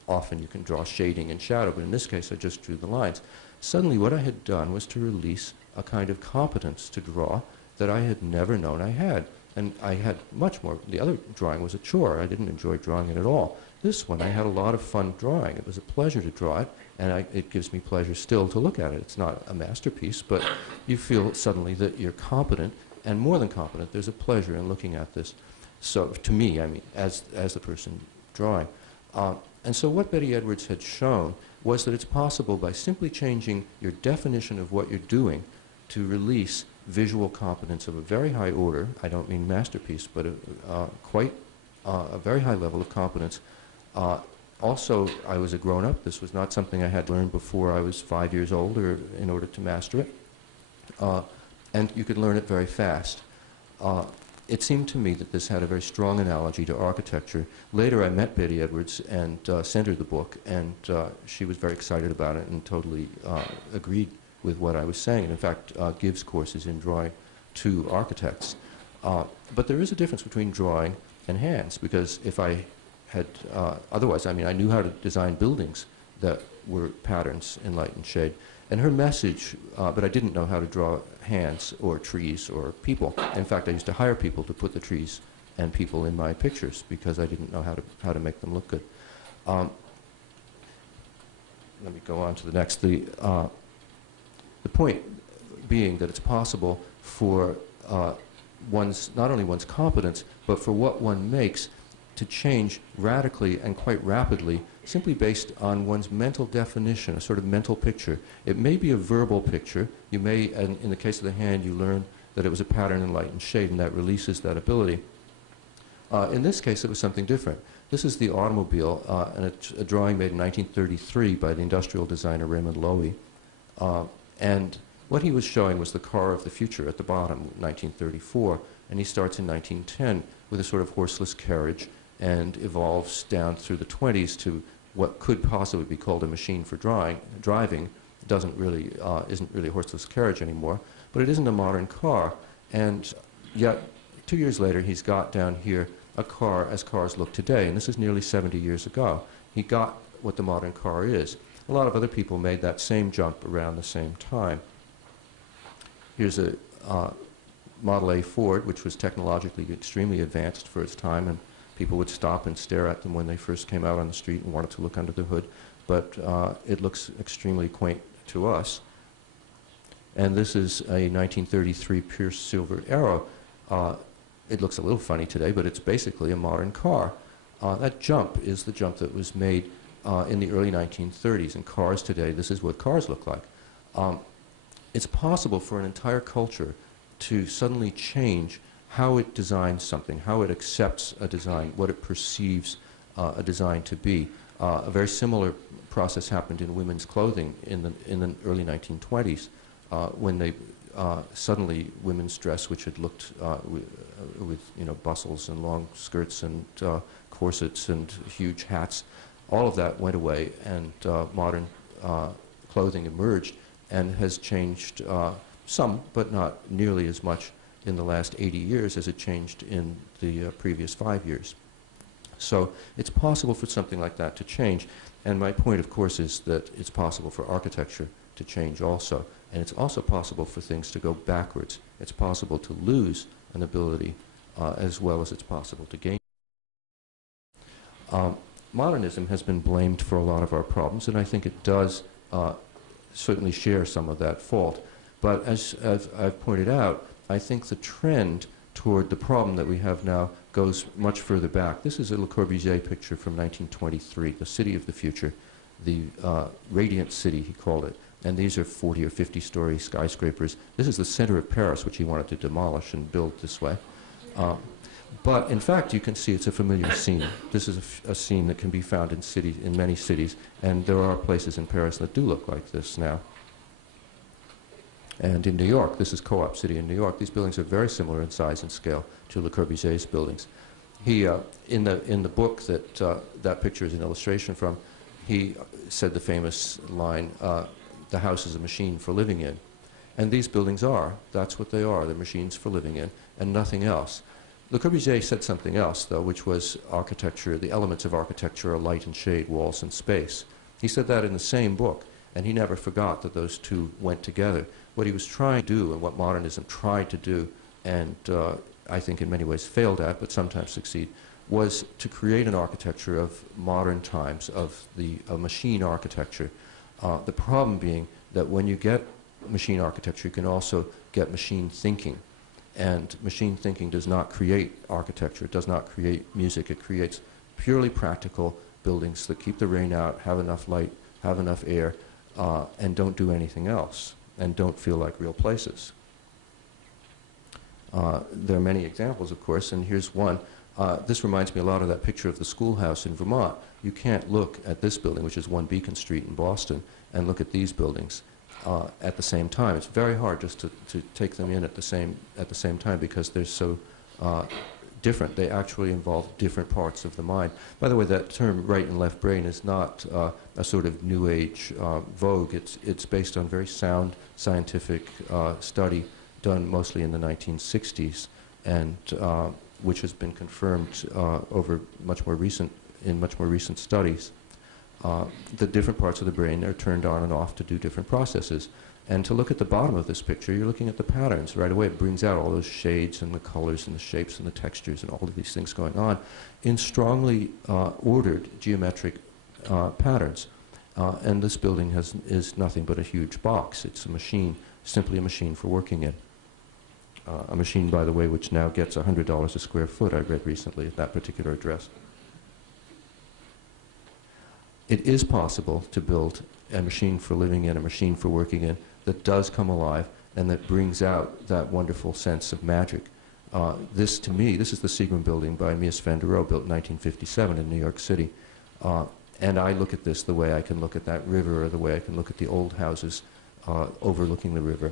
Often you can draw shading and shadow, but in this case I just drew the lines. Suddenly what I had done was to release a kind of competence to draw that I had never known I had. And I had much more. The other drawing was a chore. I didn't enjoy drawing it at all. This one I had a lot of fun drawing. It was a pleasure to draw it, and it gives me pleasure still to look at it. It's not a masterpiece, but you feel suddenly that you're competent, and more than competent, there's a pleasure in looking at this. So to me, I mean, as the person drawing. And so what Betty Edwards had shown was that it's possible by simply changing your definition of what you're doing to release visual competence of a very high order. I don't mean masterpiece, but quite a very high level of competence. Also, I was a grown-up. This was not something I had learned before I was 5 years old or in order to master it. And you could learn it very fast. It seemed to me that this had a very strong analogy to architecture. Later I met Betty Edwards and sent her the book, and she was very excited about it and totally agreed with what I was saying, and in fact gives courses in drawing to architects. But there is a difference between drawing and hands, because if I had, otherwise, I mean, I knew how to design buildings that were patterns in light and shade. And her message, but I didn't know how to draw hands or trees or people. In fact, I used to hire people to put the trees and people in my pictures because I didn't know how to make them look good. Let me go on to the next. The point being that it's possible for not only one's competence, but for what one makes to change radically and quite rapidly, simply based on one's mental definition, a sort of mental picture. It may be a verbal picture. You may, and in the case of the hand, you learn that it was a pattern in light and shade, and that releases that ability. In this case, it was something different. This is the automobile, and it's a drawing made in 1933 by the industrial designer Raymond Loewy. And what he was showing was the car of the future at the bottom, 1934, and he starts in 1910 with a sort of horseless carriage and evolves down through the 20s to what could possibly be called a machine for driving. It isn't really a horseless carriage anymore, but it isn't a modern car. And yet, 2 years later, he's got down here a car as cars look today, and this is nearly 70 years ago. He got what the modern car is. A lot of other people made that same jump around the same time. Here's a Model A Ford, which was technologically extremely advanced for its time, and people would stop and stare at them when they first came out on the street and wanted to look under the hood. But it looks extremely quaint to us. And this is a 1933 Pierce Silver Arrow. It looks a little funny today, but it's basically a modern car. That jump is the jump that was made in the early 1930s. In cars today, this is what cars look like. It's possible for an entire culture to suddenly change how it designs something, how it accepts a design, what it perceives a design to be. A very similar process happened in women's clothing in the early 1920s when they suddenly women's dress, which had looked with bustles and long skirts and corsets and huge hats, all of that went away, and modern clothing emerged and has changed some, but not nearly as much in the last 80 years as it changed in the previous 5 years. So it's possible for something like that to change. And my point, of course, is that it's possible for architecture to change also. And it's also possible for things to go backwards. It's possible to lose an ability as well as it's possible to gain. Modernism has been blamed for a lot of our problems, and I think it does certainly share some of that fault. But as I've pointed out, I think the trend toward the problem that we have now goes much further back. This is a Le Corbusier picture from 1923, the city of the future, the radiant city, he called it. And these are 40 or 50-story skyscrapers. This is the center of Paris, which he wanted to demolish and build this way. But in fact, you can see it's a familiar scene. This is a scene that can be found in many cities, and there are places in Paris that do look like this now. And in New York, this is Co-op City in New York. These buildings are very similar in size and scale to Le Corbusier's buildings. He, in the book that that picture is an illustration from, he said the famous line, "The house is a machine for living in." And these buildings are. That's what they are. They're machines for living in, and nothing else. Le Corbusier said something else, though, which was architecture, the elements of architecture are light and shade, walls and space. He said that in the same book, and he never forgot that those two went together. What he was trying to do, and what modernism tried to do, and I think in many ways failed at, but sometimes succeed, was to create an architecture of modern times, of the machine architecture. The problem being that when you get machine architecture, you can also get machine thinking. And machine thinking does not create architecture. It does not create music. It creates purely practical buildings that keep the rain out, have enough light, have enough air, and don't do anything else, and don't feel like real places. There are many examples, of course, and here's one. This reminds me a lot of that picture of the schoolhouse in Vermont. You can't look at this building, which is 1 Beacon Street in Boston, and look at these buildings at the same time. It's very hard just to take them in at the same time because they're so different. They actually involve different parts of the mind. By the way, that term right and left brain is not a sort of new age vogue. It's based on very sound scientific study done mostly in the 1960s, and which has been confirmed over much more recent studies. The different parts of the brain are turned on and off to do different processes. And to look at the bottom of this picture, you're looking at the patterns. Right away, it brings out all those shades and the colors and the shapes and the textures and all of these things going on in strongly ordered geometric patterns. And this building is nothing but a huge box. It's a machine, simply a machine for working in. A machine, by the way, which now gets $100 a square foot, I read recently at that particular address. It is possible to build a machine for living in, a machine for working in, that does come alive and that brings out that wonderful sense of magic. This, to me, this is the Seagram building by Mies van der Rohe, built in 1957 in New York City. And I look at this the way I can look at that river, or the way I can look at the old houses overlooking the river.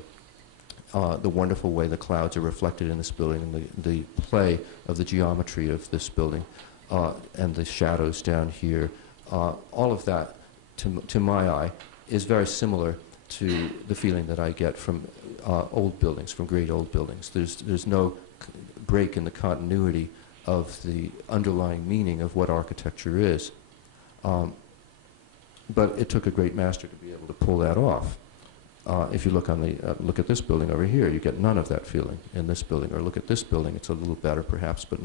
The wonderful way the clouds are reflected in this building, and the play of the geometry of this building, and the shadows down here. All of that, to my eye, is very similar to the feeling that I get from old buildings, from great old buildings. There's no break in the continuity of the underlying meaning of what architecture is. But it took a great master to be able to pull that off. If you look look at this building over here, you get none of that feeling in this building. Or look at this building; it's a little better, perhaps, but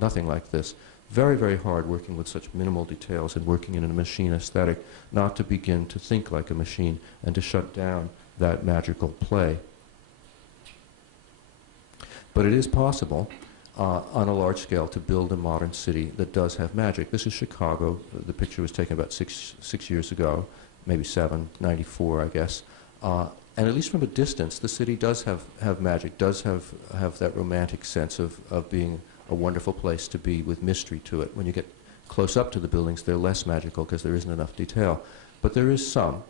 nothing like this. Very, very hard working with such minimal details and working in a machine aesthetic, not to begin to think like a machine and to shut down that magical play. But it is possible on a large scale to build a modern city that does have magic. This is Chicago. The picture was taken about six years ago, maybe 94, I guess. And at least from a distance, the city does have magic, does have that romantic sense of being a wonderful place to be with mystery to it. When you get close up to the buildings, they're less magical because there isn't enough detail. But there is some.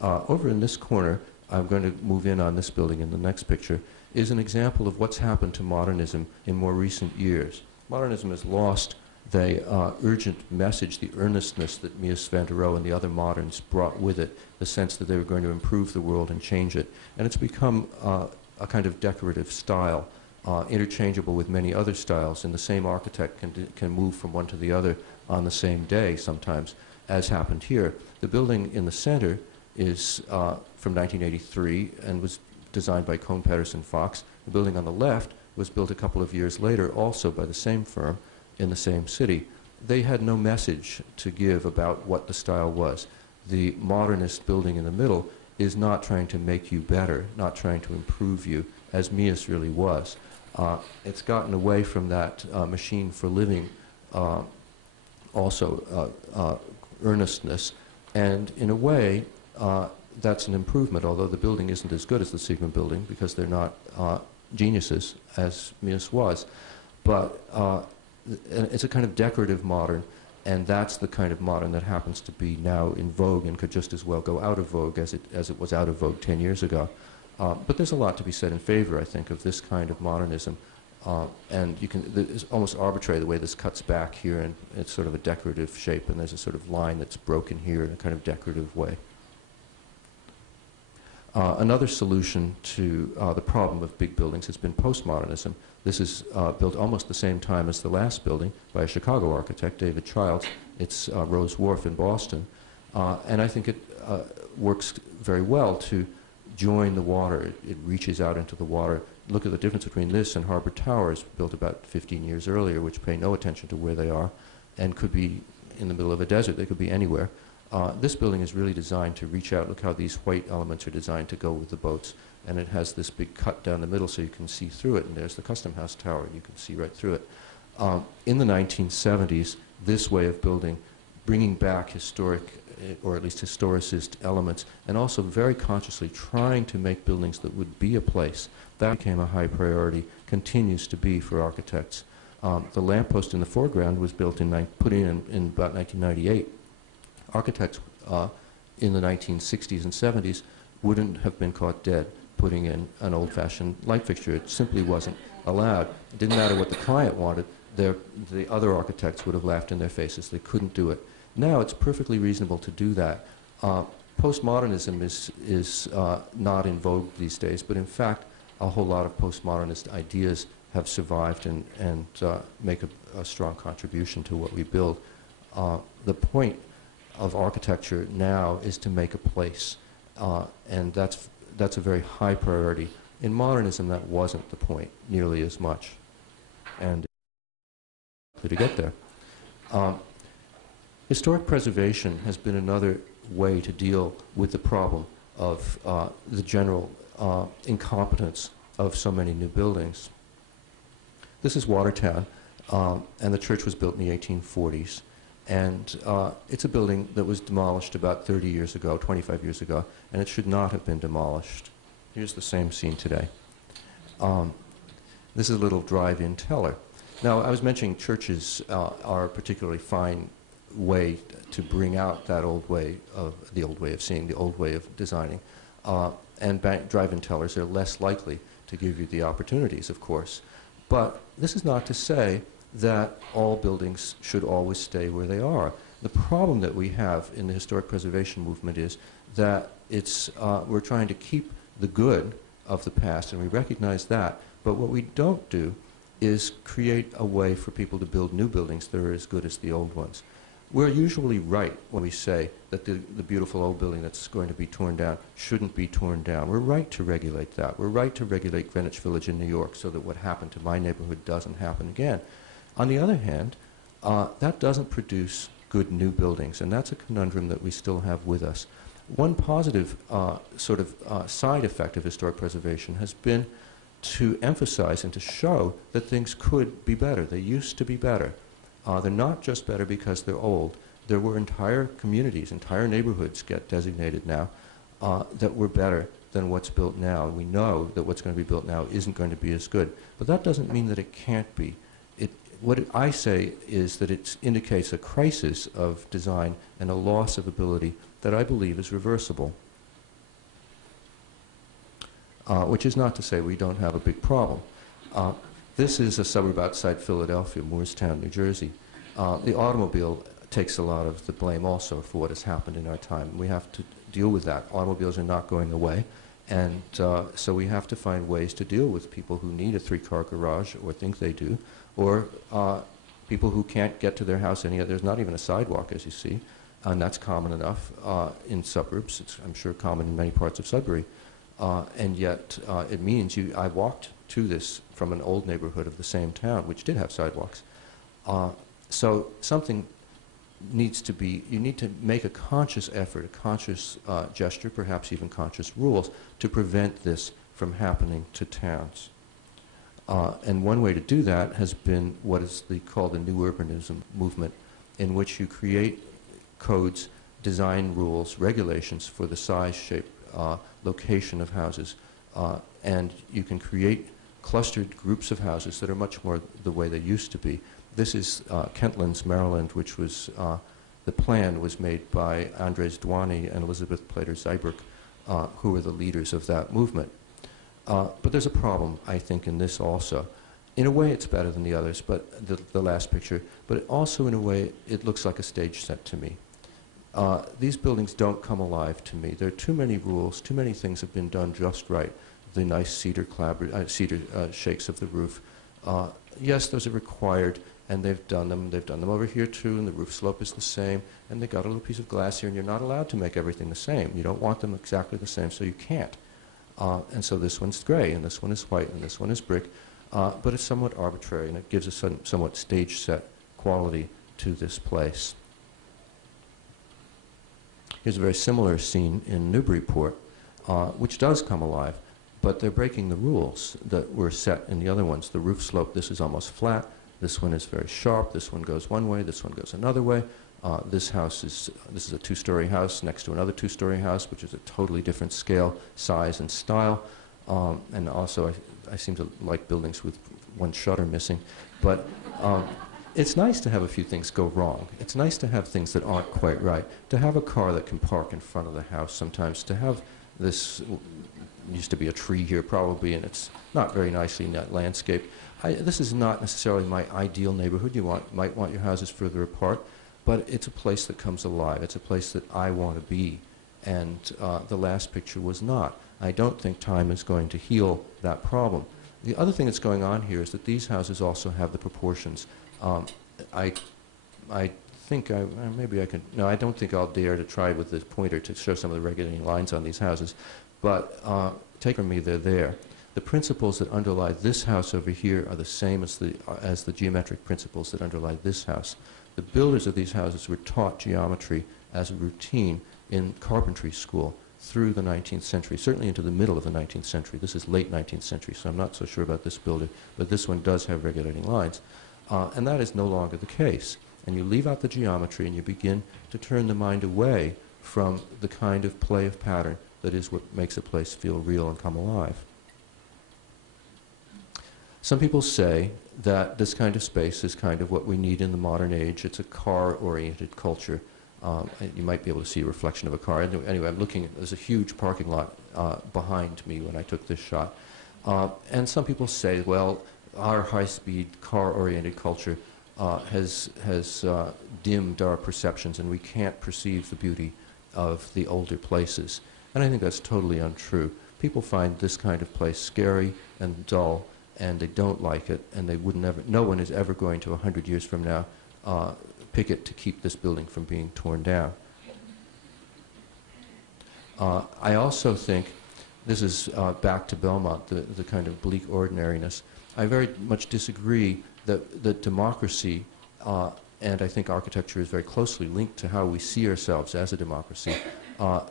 Over in this corner, I'm going to move in on this building in the next picture, is an example of what's happened to modernism in more recent years. Modernism has lost the urgent message, the earnestness that Mies van der Rohe and the other moderns brought with it, the sense that they were going to improve the world and change it. And it's become a kind of decorative style, interchangeable with many other styles, and the same architect can move from one to the other on the same day sometimes, as happened here. The building in the center is from 1983 and was designed by Kohn Pedersen Fox. The building on the left was built a couple of years later, also by the same firm in the same city. They had no message to give about what the style was. The modernist building in the middle is not trying to make you better, not trying to improve you, as Mies really was. It's gotten away from that machine for living earnestness, and in a way, that's an improvement, although the building isn't as good as the Siegmund building because they're not geniuses, as Mies was. But it's a kind of decorative modern, and that's the kind of modern that happens to be now in vogue and could just as well go out of vogue as it was out of vogue 10 years ago. But there's a lot to be said in favor, I think, of this kind of modernism. And it's almost arbitrary the way this cuts back here, and it's sort of a decorative shape, and there's a sort of line that's broken here in a kind of decorative way. Another solution to the problem of big buildings has been postmodernism. This is built almost the same time as the last building by a Chicago architect, David Childs. It's Rose Wharf in Boston. And I think it works very well to join the water. It reaches out into the water. Look at the difference between this and Harbor Towers, built about 15 years earlier, which pay no attention to where they are and could be in the middle of a desert. They could be anywhere. This building is really designed to reach out. Look how these white elements are designed to go with the boats. And it has this big cut down the middle so you can see through it. And there's the Custom House Tower, and you can see right through it. In the 1970s, this way of building, bringing back historic, or at least historicist elements, and also very consciously trying to make buildings that would be a place, that became a high priority, continues to be for architects. The lamppost in the foreground was put in about 1998. Architects in the 1960s and 70s wouldn't have been caught dead putting in an old-fashioned light fixture. It simply wasn't allowed. It didn't matter what the client wanted. The other architects would have laughed in their faces. They couldn't do it. Now it's perfectly reasonable to do that. Postmodernism is not in vogue these days, but in fact, a whole lot of postmodernist ideas have survived and make a strong contribution to what we build. The point of architecture now is to make a place, and that's a very high priority. In modernism, that wasn't the point nearly as much, and to get there. Historic preservation has been another way to deal with the problem of the general incompetence of so many new buildings. This is Watertown, and the church was built in the 1840s. And it's a building that was demolished about 30 years ago, 25 years ago, and it should not have been demolished. Here's the same scene today. This is a little drive-in teller. Now, I was mentioning churches are a particularly fine way to bring out that old way of seeing, the old way of designing. And drive-in tellers are less likely to give you the opportunities, of course. But this is not to say that all buildings should always stay where they are. The problem that we have in the historic preservation movement is that we're trying to keep the good of the past, and we recognize that, but what we don't do is create a way for people to build new buildings that are as good as the old ones. We're usually right when we say that the beautiful old building that's going to be torn down shouldn't be torn down. We're right to regulate that. We're right to regulate Greenwich Village in New York so that what happened to my neighborhood doesn't happen again. On the other hand, that doesn't produce good new buildings, and that's a conundrum that we still have with us. One positive side effect of historic preservation has been to emphasize and to show that things could be better. They used to be better. They're not just better because they're old. There were entire communities, entire neighborhoods get designated now that were better than what's built now. We know that what's going to be built now isn't going to be as good, but that doesn't mean that it can't be. What I say is that it indicates a crisis of design and a loss of ability that I believe is reversible. which is not to say we don't have a big problem. This is a suburb outside Philadelphia, Moorestown, New Jersey. The automobile takes a lot of the blame also for what has happened in our time. We have to deal with that. Automobiles are not going away, and so we have to find ways to deal with people who need a three-car garage or think they do, or people who can't get to their house any other. There's not even a sidewalk, as you see, and that's common enough in suburbs. It's, I'm sure, common in many parts of Sudbury. And yet it means I walked to this from an old neighborhood of the same town, which did have sidewalks. So something needs to be, you need to make a conscious effort, a conscious gesture, perhaps even conscious rules, to prevent this from happening to towns. And one way to do that has been what is called the New Urbanism movement, in which you create codes, design rules, regulations for the size, shape, location of houses, and you can create clustered groups of houses that are much more the way they used to be. This is Kentlands, Maryland, which was, the plan was made by Andres Duany and Elizabeth Plater-Zyberk, who were the leaders of that movement. But there's a problem, I think, in this also. In a way, it's better than the others, but the last picture, but also in a way, it looks like a stage set to me. These buildings don't come alive to me. There are too many rules, too many things have been done just right. The nice cedar shakes of the roof. Yes, those are required, and they've done them. They've done them over here too, and the roof slope is the same, and they've got a little piece of glass here, and you're not allowed to make everything the same. You don't want them exactly the same, so you can't. And so this one's gray, and this one is white, and this one is brick, but it's somewhat arbitrary, and it gives a somewhat stage-set quality to this place. Here's a very similar scene in Newburyport, which does come alive, but they're breaking the rules that were set in the other ones. The roof slope, this is almost flat, this one is very sharp, this one goes one way, this one goes another way. This is a two-story house next to another two-story house, which is a totally different scale, size, and style. And also, I seem to like buildings with one shutter missing. But it's nice to have a few things go wrong. It's nice to have things that aren't quite right. To have a car that can park in front of the house sometimes. To have this, used to be a tree here probably, and it's not very nicely landscaped. This is not necessarily my ideal neighborhood. You might want your houses further apart. But it's a place that comes alive. It's a place that I want to be. And the last picture was not. I don't think time is going to heal that problem. The other thing that's going on here is that these houses also have the proportions. I think maybe I can, no, I don't think I'll dare to try with the pointer to show some of the regulating lines on these houses. But take from me, they're there. The principles that underlie this house over here are the same as the geometric principles that underlie this house. The builders of these houses were taught geometry as a routine in carpentry school through the 19th century, certainly into the middle of the 19th century. This is late 19th century, so I'm not so sure about this builder, but this one does have regulating lines. And that is no longer the case. And you leave out the geometry and you begin to turn the mind away from the kind of play of pattern that is what makes a place feel real and come alive. Some people say that this kind of space is kind of what we need in the modern age. It's a car-oriented culture. You might be able to see a reflection of a car. Anyway, I'm looking, there's a huge parking lot behind me when I took this shot. And some people say, well, our high-speed, car-oriented culture has dimmed our perceptions and we can't perceive the beauty of the older places. And I think that's totally untrue. People find this kind of place scary and dull, and they don't like it, and they wouldn't ever, no one is ever going to 100 years from now picket to keep this building from being torn down. I also think, this is back to Belmont, the kind of bleak ordinariness. I very much disagree that democracy, and I think architecture is very closely linked to how we see ourselves as a democracy,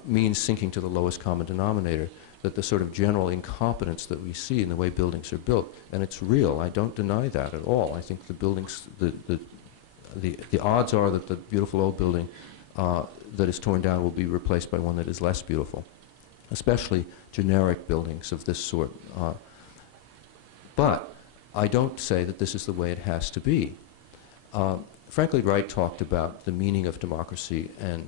means sinking to the lowest common denominator. That the sort of general incompetence that we see in the way buildings are built, and it's real. I don't deny that at all. I think the buildings, the odds are that the beautiful old building that is torn down will be replaced by one that is less beautiful, especially generic buildings of this sort. But I don't say that this is the way it has to be. Frank Lloyd Wright talked about the meaning of democracy and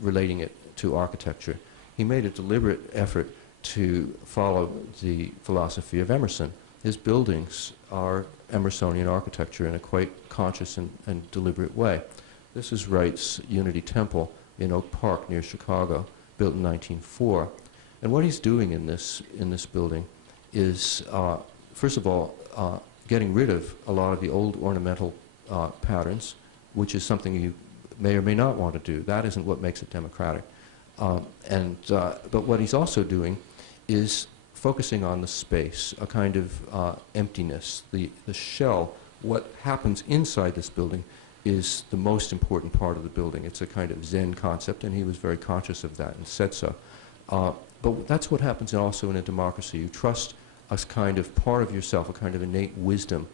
relating it to architecture. He made a deliberate effort to follow the philosophy of Emerson. His buildings are Emersonian architecture in a quite conscious and deliberate way. This is Wright's Unity Temple in Oak Park near Chicago, built in 1904. And what he's doing in this building is, first of all, getting rid of a lot of the old ornamental patterns, which is something you may or may not want to do. That isn't what makes it democratic. But what he's also doing is focusing on the space, a kind of emptiness, the shell. What happens inside this building is the most important part of the building. It's a kind of Zen concept, and he was very conscious of that and said so. But that's what happens also in a democracy. You trust a kind of part of yourself, a kind of innate wisdom,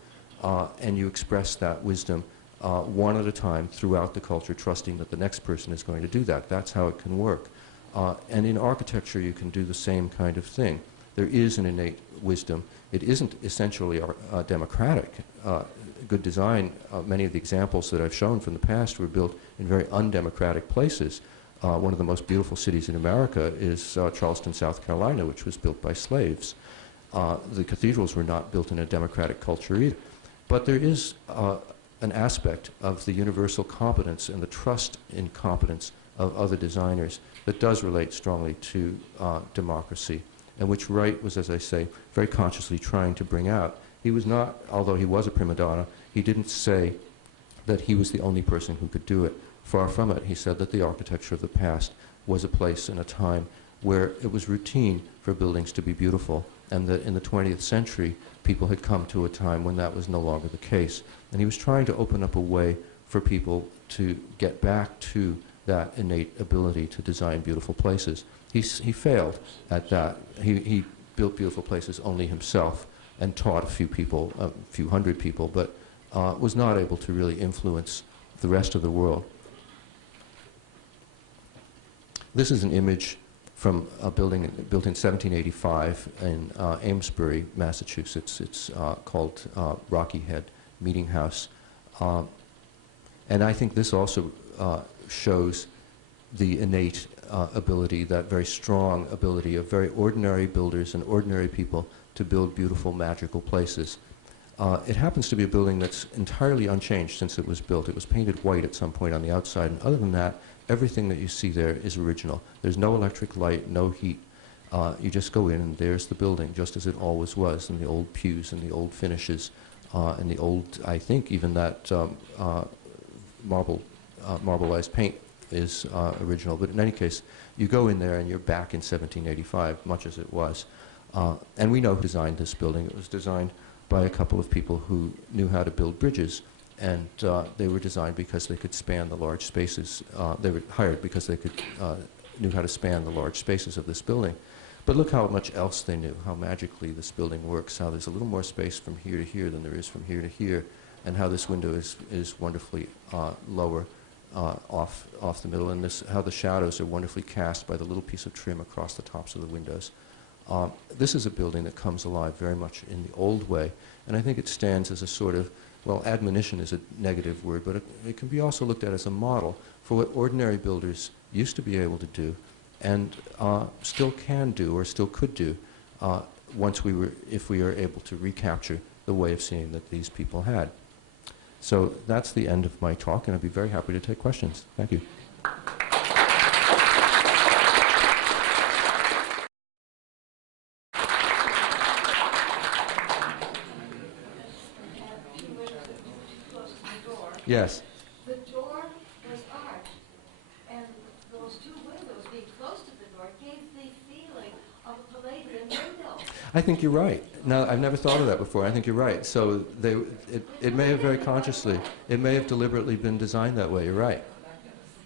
and you express that wisdom one at a time throughout the culture, trusting that the next person is going to do that. That's how it can work. And in architecture, you can do the same kind of thing. There is an innate wisdom. It isn't essentially democratic. Good design, many of the examples that I've shown from the past were built in very undemocratic places. One of the most beautiful cities in America is Charleston, South Carolina, which was built by slaves. The cathedrals were not built in a democratic culture either. But there is an aspect of the universal competence and the trust in competence of other designers that does relate strongly to democracy, and which Wright was, as I say, very consciously trying to bring out. He was not, although he was a prima donna, he didn't say that he was the only person who could do it. Far from it. He said that the architecture of the past was a place and a time where it was routine for buildings to be beautiful, and that in the 20th century, people had come to a time when that was no longer the case. And he was trying to open up a way for people to get back to that innate ability to design beautiful places. He failed at that. He built beautiful places only himself and taught a few people, a few hundred people, but was not able to really influence the rest of the world. This is an image from a building built in 1785 in Amesbury, Massachusetts. It's called Rocky Head Meeting House. And I think this also shows the innate ability, that very strong ability of very ordinary builders and ordinary people to build beautiful, magical places. It happens to be a building that's entirely unchanged since it was built. It was painted white at some point on the outside, and other than that, everything that you see there is original. There's no electric light, no heat. You just go in and there's the building, just as it always was, and the old pews and the old finishes, and the old, I think even that marbleized paint is original. But in any case, you go in there and you're back in 1785, much as it was. And we know who designed this building. It was designed by a couple of people who knew how to build bridges, and they were designed because they could span the large spaces. They were hired because they could knew how to span the large spaces of this building. But look how much else they knew, how magically this building works, how there's a little more space from here to here than there is from here to here, and how this window is wonderfully lower off the middle, and how the shadows are wonderfully cast by the little piece of trim across the tops of the windows. This is a building that comes alive very much in the old way, and I think it stands as a sort of, well, admonition is a negative word, but it can be also looked at as a model for what ordinary builders used to be able to do and still can do or still could do if we are able to recapture the way of seeing that these people had. So that's the end of my talk, and I'd be very happy to take questions. Thank you. Yes. The door was arched, and those two windows being close to the door gave the feeling of a Palladian window. I think you're right. Now, I've never thought of that before. I think you're right. So it may have very consciously, it may have deliberately been designed that way. You're right.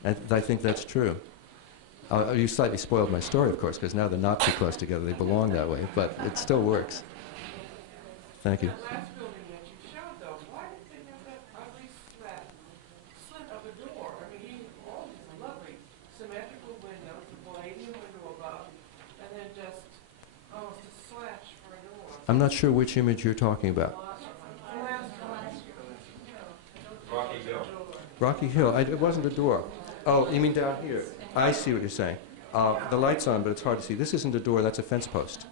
I think that's true. You slightly spoiled my story, of course, because now they're not too close together. They belong that way, but it still works. Thank you. I'm not sure which image you're talking about. Rocky Hill. Rocky Hill. It wasn't a door. Oh, you mean down here? I see what you're saying. The light's on, but it's hard to see. This isn't a door, that's a fence post.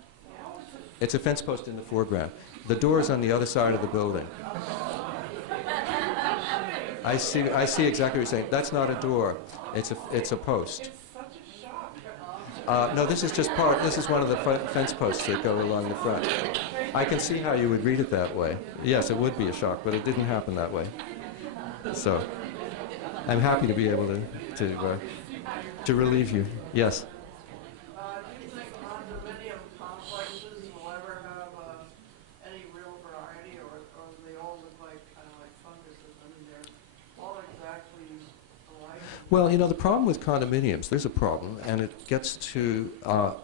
It's a fence post in the foreground. The door is on the other side of the building. I see exactly what you're saying. That's not a door. It's a post. It's such a shock. No, this is just part. This is one of the fence posts that go along the front. I can see how you would read it that way. Yes, it would be a shock, but it didn't happen that way. So, I'm happy to be able to relieve you. Yes. Do you think condominium complexes will ever have any real variety, or do they all look like kind of like funguses? I mean, they're all exactly alike. Well, you know, the problem with condominiums, there's a problem, and it gets to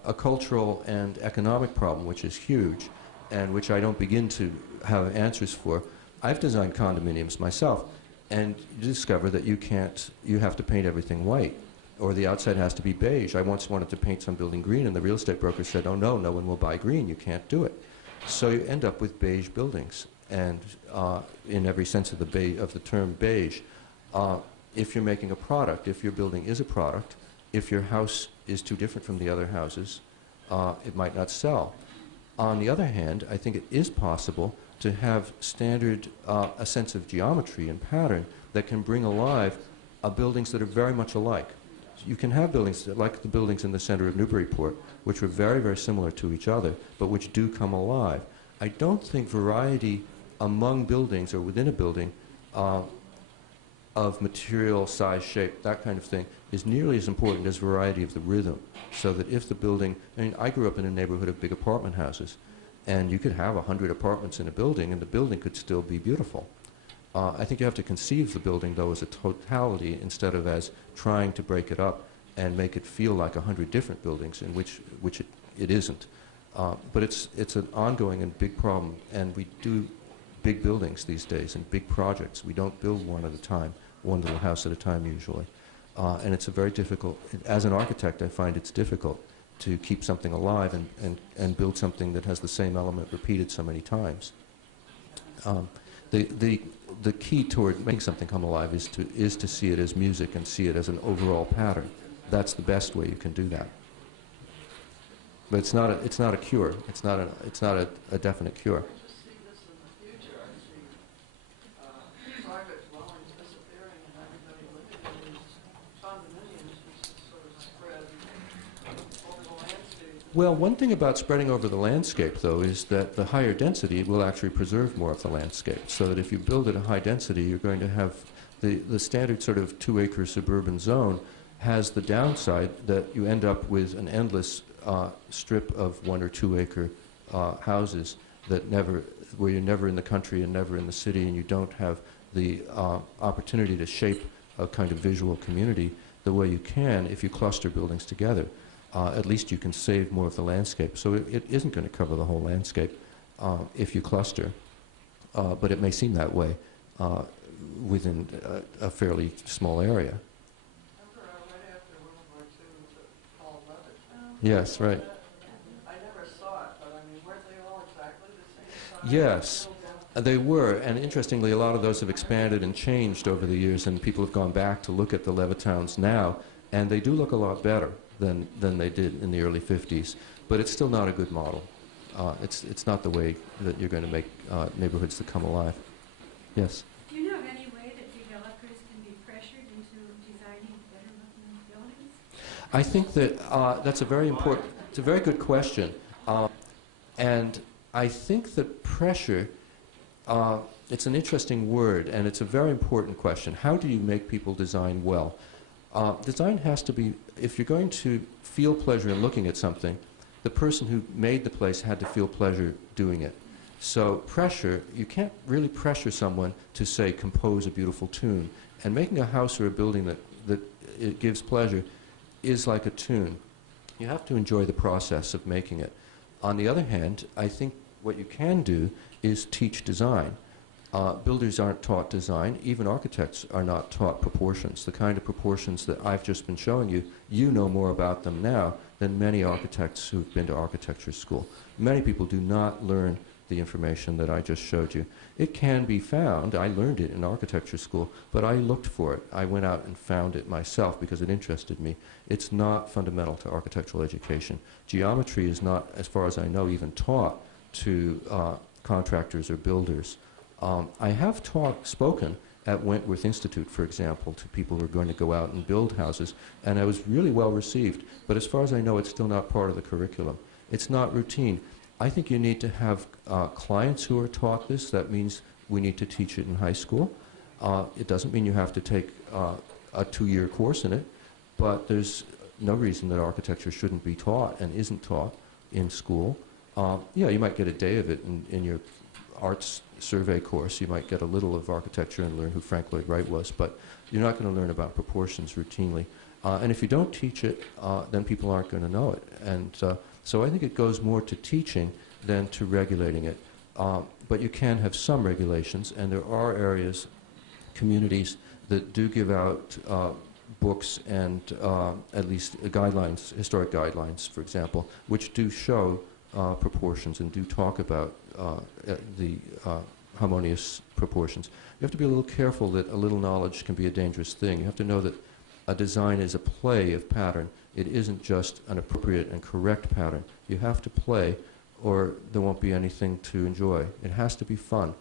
a cultural and economic problem, which is huge, and which I don't begin to have answers for. I've designed condominiums myself, and you discover that you have to paint everything white, or the outside has to be beige. I once wanted to paint some building green, and the real estate broker said, oh no, no one will buy green, you can't do it. So you end up with beige buildings, and in every sense of the term beige. If you're making a product, if your building is a product, if your house is too different from the other houses, it might not sell. On the other hand, I think it is possible to have a sense of geometry and pattern that can bring alive buildings that are very much alike. You can have buildings like the buildings in the center of Newburyport, which are very, very similar to each other, but which do come alive. I don't think variety among buildings or within a building of material, size, shape, that kind of thing, is nearly as important as variety of the rhythm. So that if the building, I mean, I grew up in a neighborhood of big apartment houses, and you could have 100 apartments in a building, and the building could still be beautiful. I think you have to conceive the building, though, as a totality instead of as trying to break it up and make it feel like 100 different buildings, in which it isn't. But it's an ongoing and big problem, and we do big buildings these days and big projects. We don't build one at a time, one little house at a time usually. And it's a very difficult, as an architect I find it's difficult to keep something alive and build something that has the same element repeated so many times. The key toward making something come alive is to see it as music and see it as an overall pattern. That's the best way you can do that. But it's not a cure. It's not a definite cure. I just see this in the future. I see private dwellings disappearing and everybody living in these condominiums just sort of spread over the landscape. Well, one thing about spreading over the landscape, though, is that the higher density will actually preserve more of the landscape. So that if you build at a high density, you're going to have the standard sort of 2-acre suburban zone has the downside that you end up with an endless strip of 1 or 2 acre houses where you're never in the country and never in the city, and you don't have the opportunity to shape a kind of visual community the way you can if you cluster buildings together. At least you can save more of the landscape. So it isn't going to cover the whole landscape if you cluster, but it may seem that way within a fairly small area. Right after World War II, was it called Levittown? Yes, right. I never saw it, but I mean, weren't they all exactly the same size? Yes, they were, and interestingly, a lot of those have expanded and changed over the years, and people have gone back to look at the Levittowns now, and they do look a lot better than they did in the early 50s, but it's still not a good model. It's not the way that you're going to make neighborhoods that come alive. Yes? Do you know of any way that developers can be pressured into designing better-looking buildings? I think that that's it's a very good question. And I think that pressure, it's an interesting word, and it's a very important question. How do you make people design well? Design has to be, if you're going to feel pleasure in looking at something, the person who made the place had to feel pleasure doing it. So pressure, you can't really pressure someone to, say, compose a beautiful tune. And making a house or a building that it gives pleasure is like a tune. You have to enjoy the process of making it. On the other hand, I think what you can do is teach design. Builders aren't taught design. Even architects are not taught proportions. The kind of proportions that I've just been showing you, you know more about them now than many architects who've been to architecture school. Many people do not learn the information that I just showed you. It can be found. I learned it in architecture school, but I looked for it. I went out and found it myself because it interested me. It's not fundamental to architectural education. Geometry is not, as far as I know, even taught to contractors or builders. I have spoken at Wentworth Institute, for example, to people who are going to go out and build houses, and I was really well received, but as far as I know, it's still not part of the curriculum. It's not routine. I think you need to have clients who are taught this. That means we need to teach it in high school. It doesn't mean you have to take a 2-year course in it, but there's no reason that architecture shouldn't be taught and isn't taught in school. Yeah, you might get a day of it in your arts survey course. You might get a little of architecture and learn who Frank Lloyd Wright was, but you're not going to learn about proportions routinely. And if you don't teach it, then people aren't going to know it. And so I think it goes more to teaching than to regulating it. But you can have some regulations, and there are areas, communities, that do give out books and at least guidelines, historic guidelines, for example, which do show proportions and do talk about the harmonious proportions. You have to be a little careful that a little knowledge can be a dangerous thing. You have to know that a design is a play of pattern. It isn't just an appropriate and correct pattern. You have to play, or there won't be anything to enjoy. It has to be fun.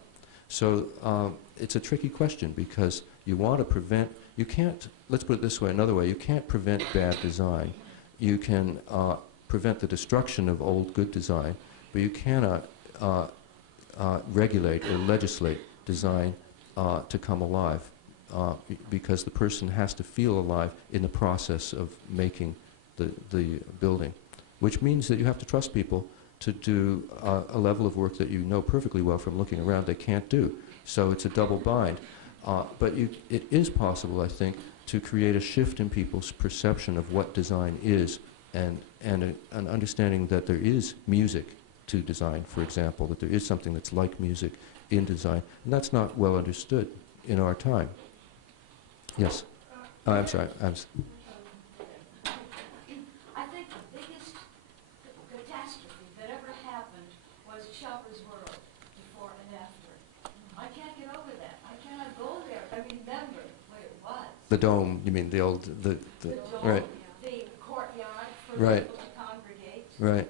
So it's a tricky question, because you want to prevent, you can't, let's put it this way, another way, you can't prevent bad design. You can prevent the destruction of old good design, but you cannot regulate or legislate design to come alive, because the person has to feel alive in the process of making the building, which means that you have to trust people to do a level of work that you know perfectly well from looking around they can't do. So it's a double bind. But it is possible, I think, to create a shift in people's perception of what design is, and an understanding that there is music to design, for example, that there is something that's like music in design, and that's not well understood in our time. Yes? I'm sorry. I think the biggest catastrophe that ever happened was Shoppers World, before and after. I can't get over that. I cannot go there. I remember what it was. The dome, you mean the old, the dome, right. The courtyard for Right. people to congregate. Right.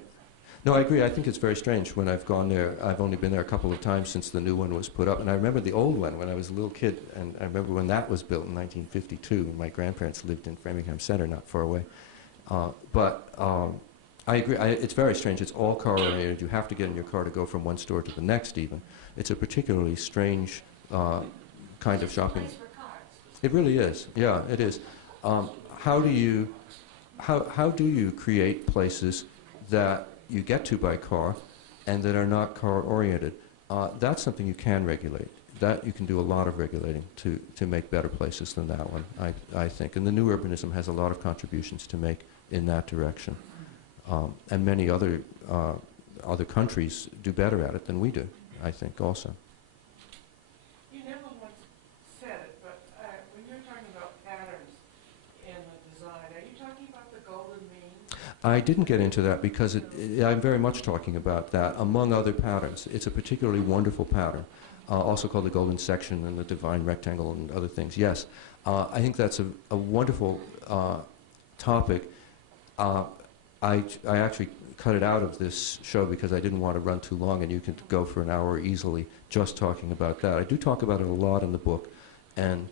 No, I agree. I think it's very strange when I've gone there. I've only been there a couple of times since the new one was put up. And I remember the old one when I was a little kid. And I remember when that was built in 1952. And my grandparents lived in Framingham Center, not far away. But I agree. It's very strange. It's all car-oriented. You have to get in your car to go from one store to the next, even. It's a particularly strange kind of shopping. Place for cars. It really is. Yeah, it is. How do you create places that you get to by car and that are not car-oriented? That's something you can regulate. That you can do a lot of regulating to make better places than that one, I think. And the new urbanism has a lot of contributions to make in that direction. And many other countries do better at it than we do, I think, also. You never once said it, but when you're talking about patterns in the design, are you talking about the golden mean? I didn't get into that because I'm very much talking about that, among other patterns. It's a particularly wonderful pattern, also called the golden section and the divine rectangle and other things. Yes, I think that's a wonderful topic. I actually cut it out of this show because I didn't want to run too long, and you could go for an hour easily just talking about that. I do talk about it a lot in the book, and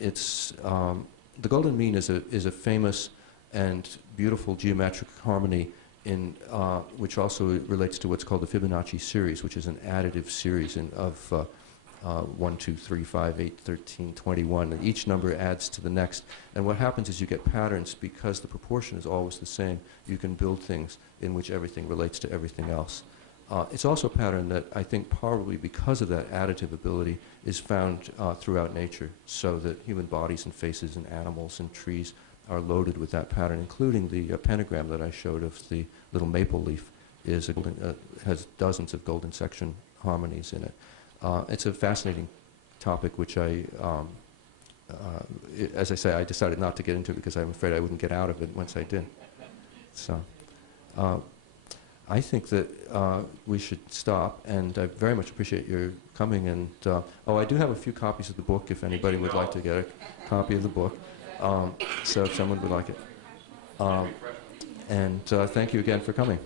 it's the golden mean is a famous and beautiful geometric harmony in which also relates to what's called the Fibonacci series, which is an additive series of 1, 2, 3, 5, 8, 13, 21. And each number adds to the next. And what happens is you get patterns because the proportion is always the same. You can build things in which everything relates to everything else. It's also a pattern that I think probably because of that additive ability is found throughout nature, so that human bodies and faces and animals and trees are loaded with that pattern, including the pentagram that I showed of the little maple leaf is has dozens of golden section harmonies in it. It's a fascinating topic, which as I say, I decided not to get into because I'm afraid I wouldn't get out of it once I did. So, I think that we should stop, and I very much appreciate your coming. And oh, I do have a few copies of the book if anybody would like to get a copy of the book. So if someone would like it. And thank you again for coming.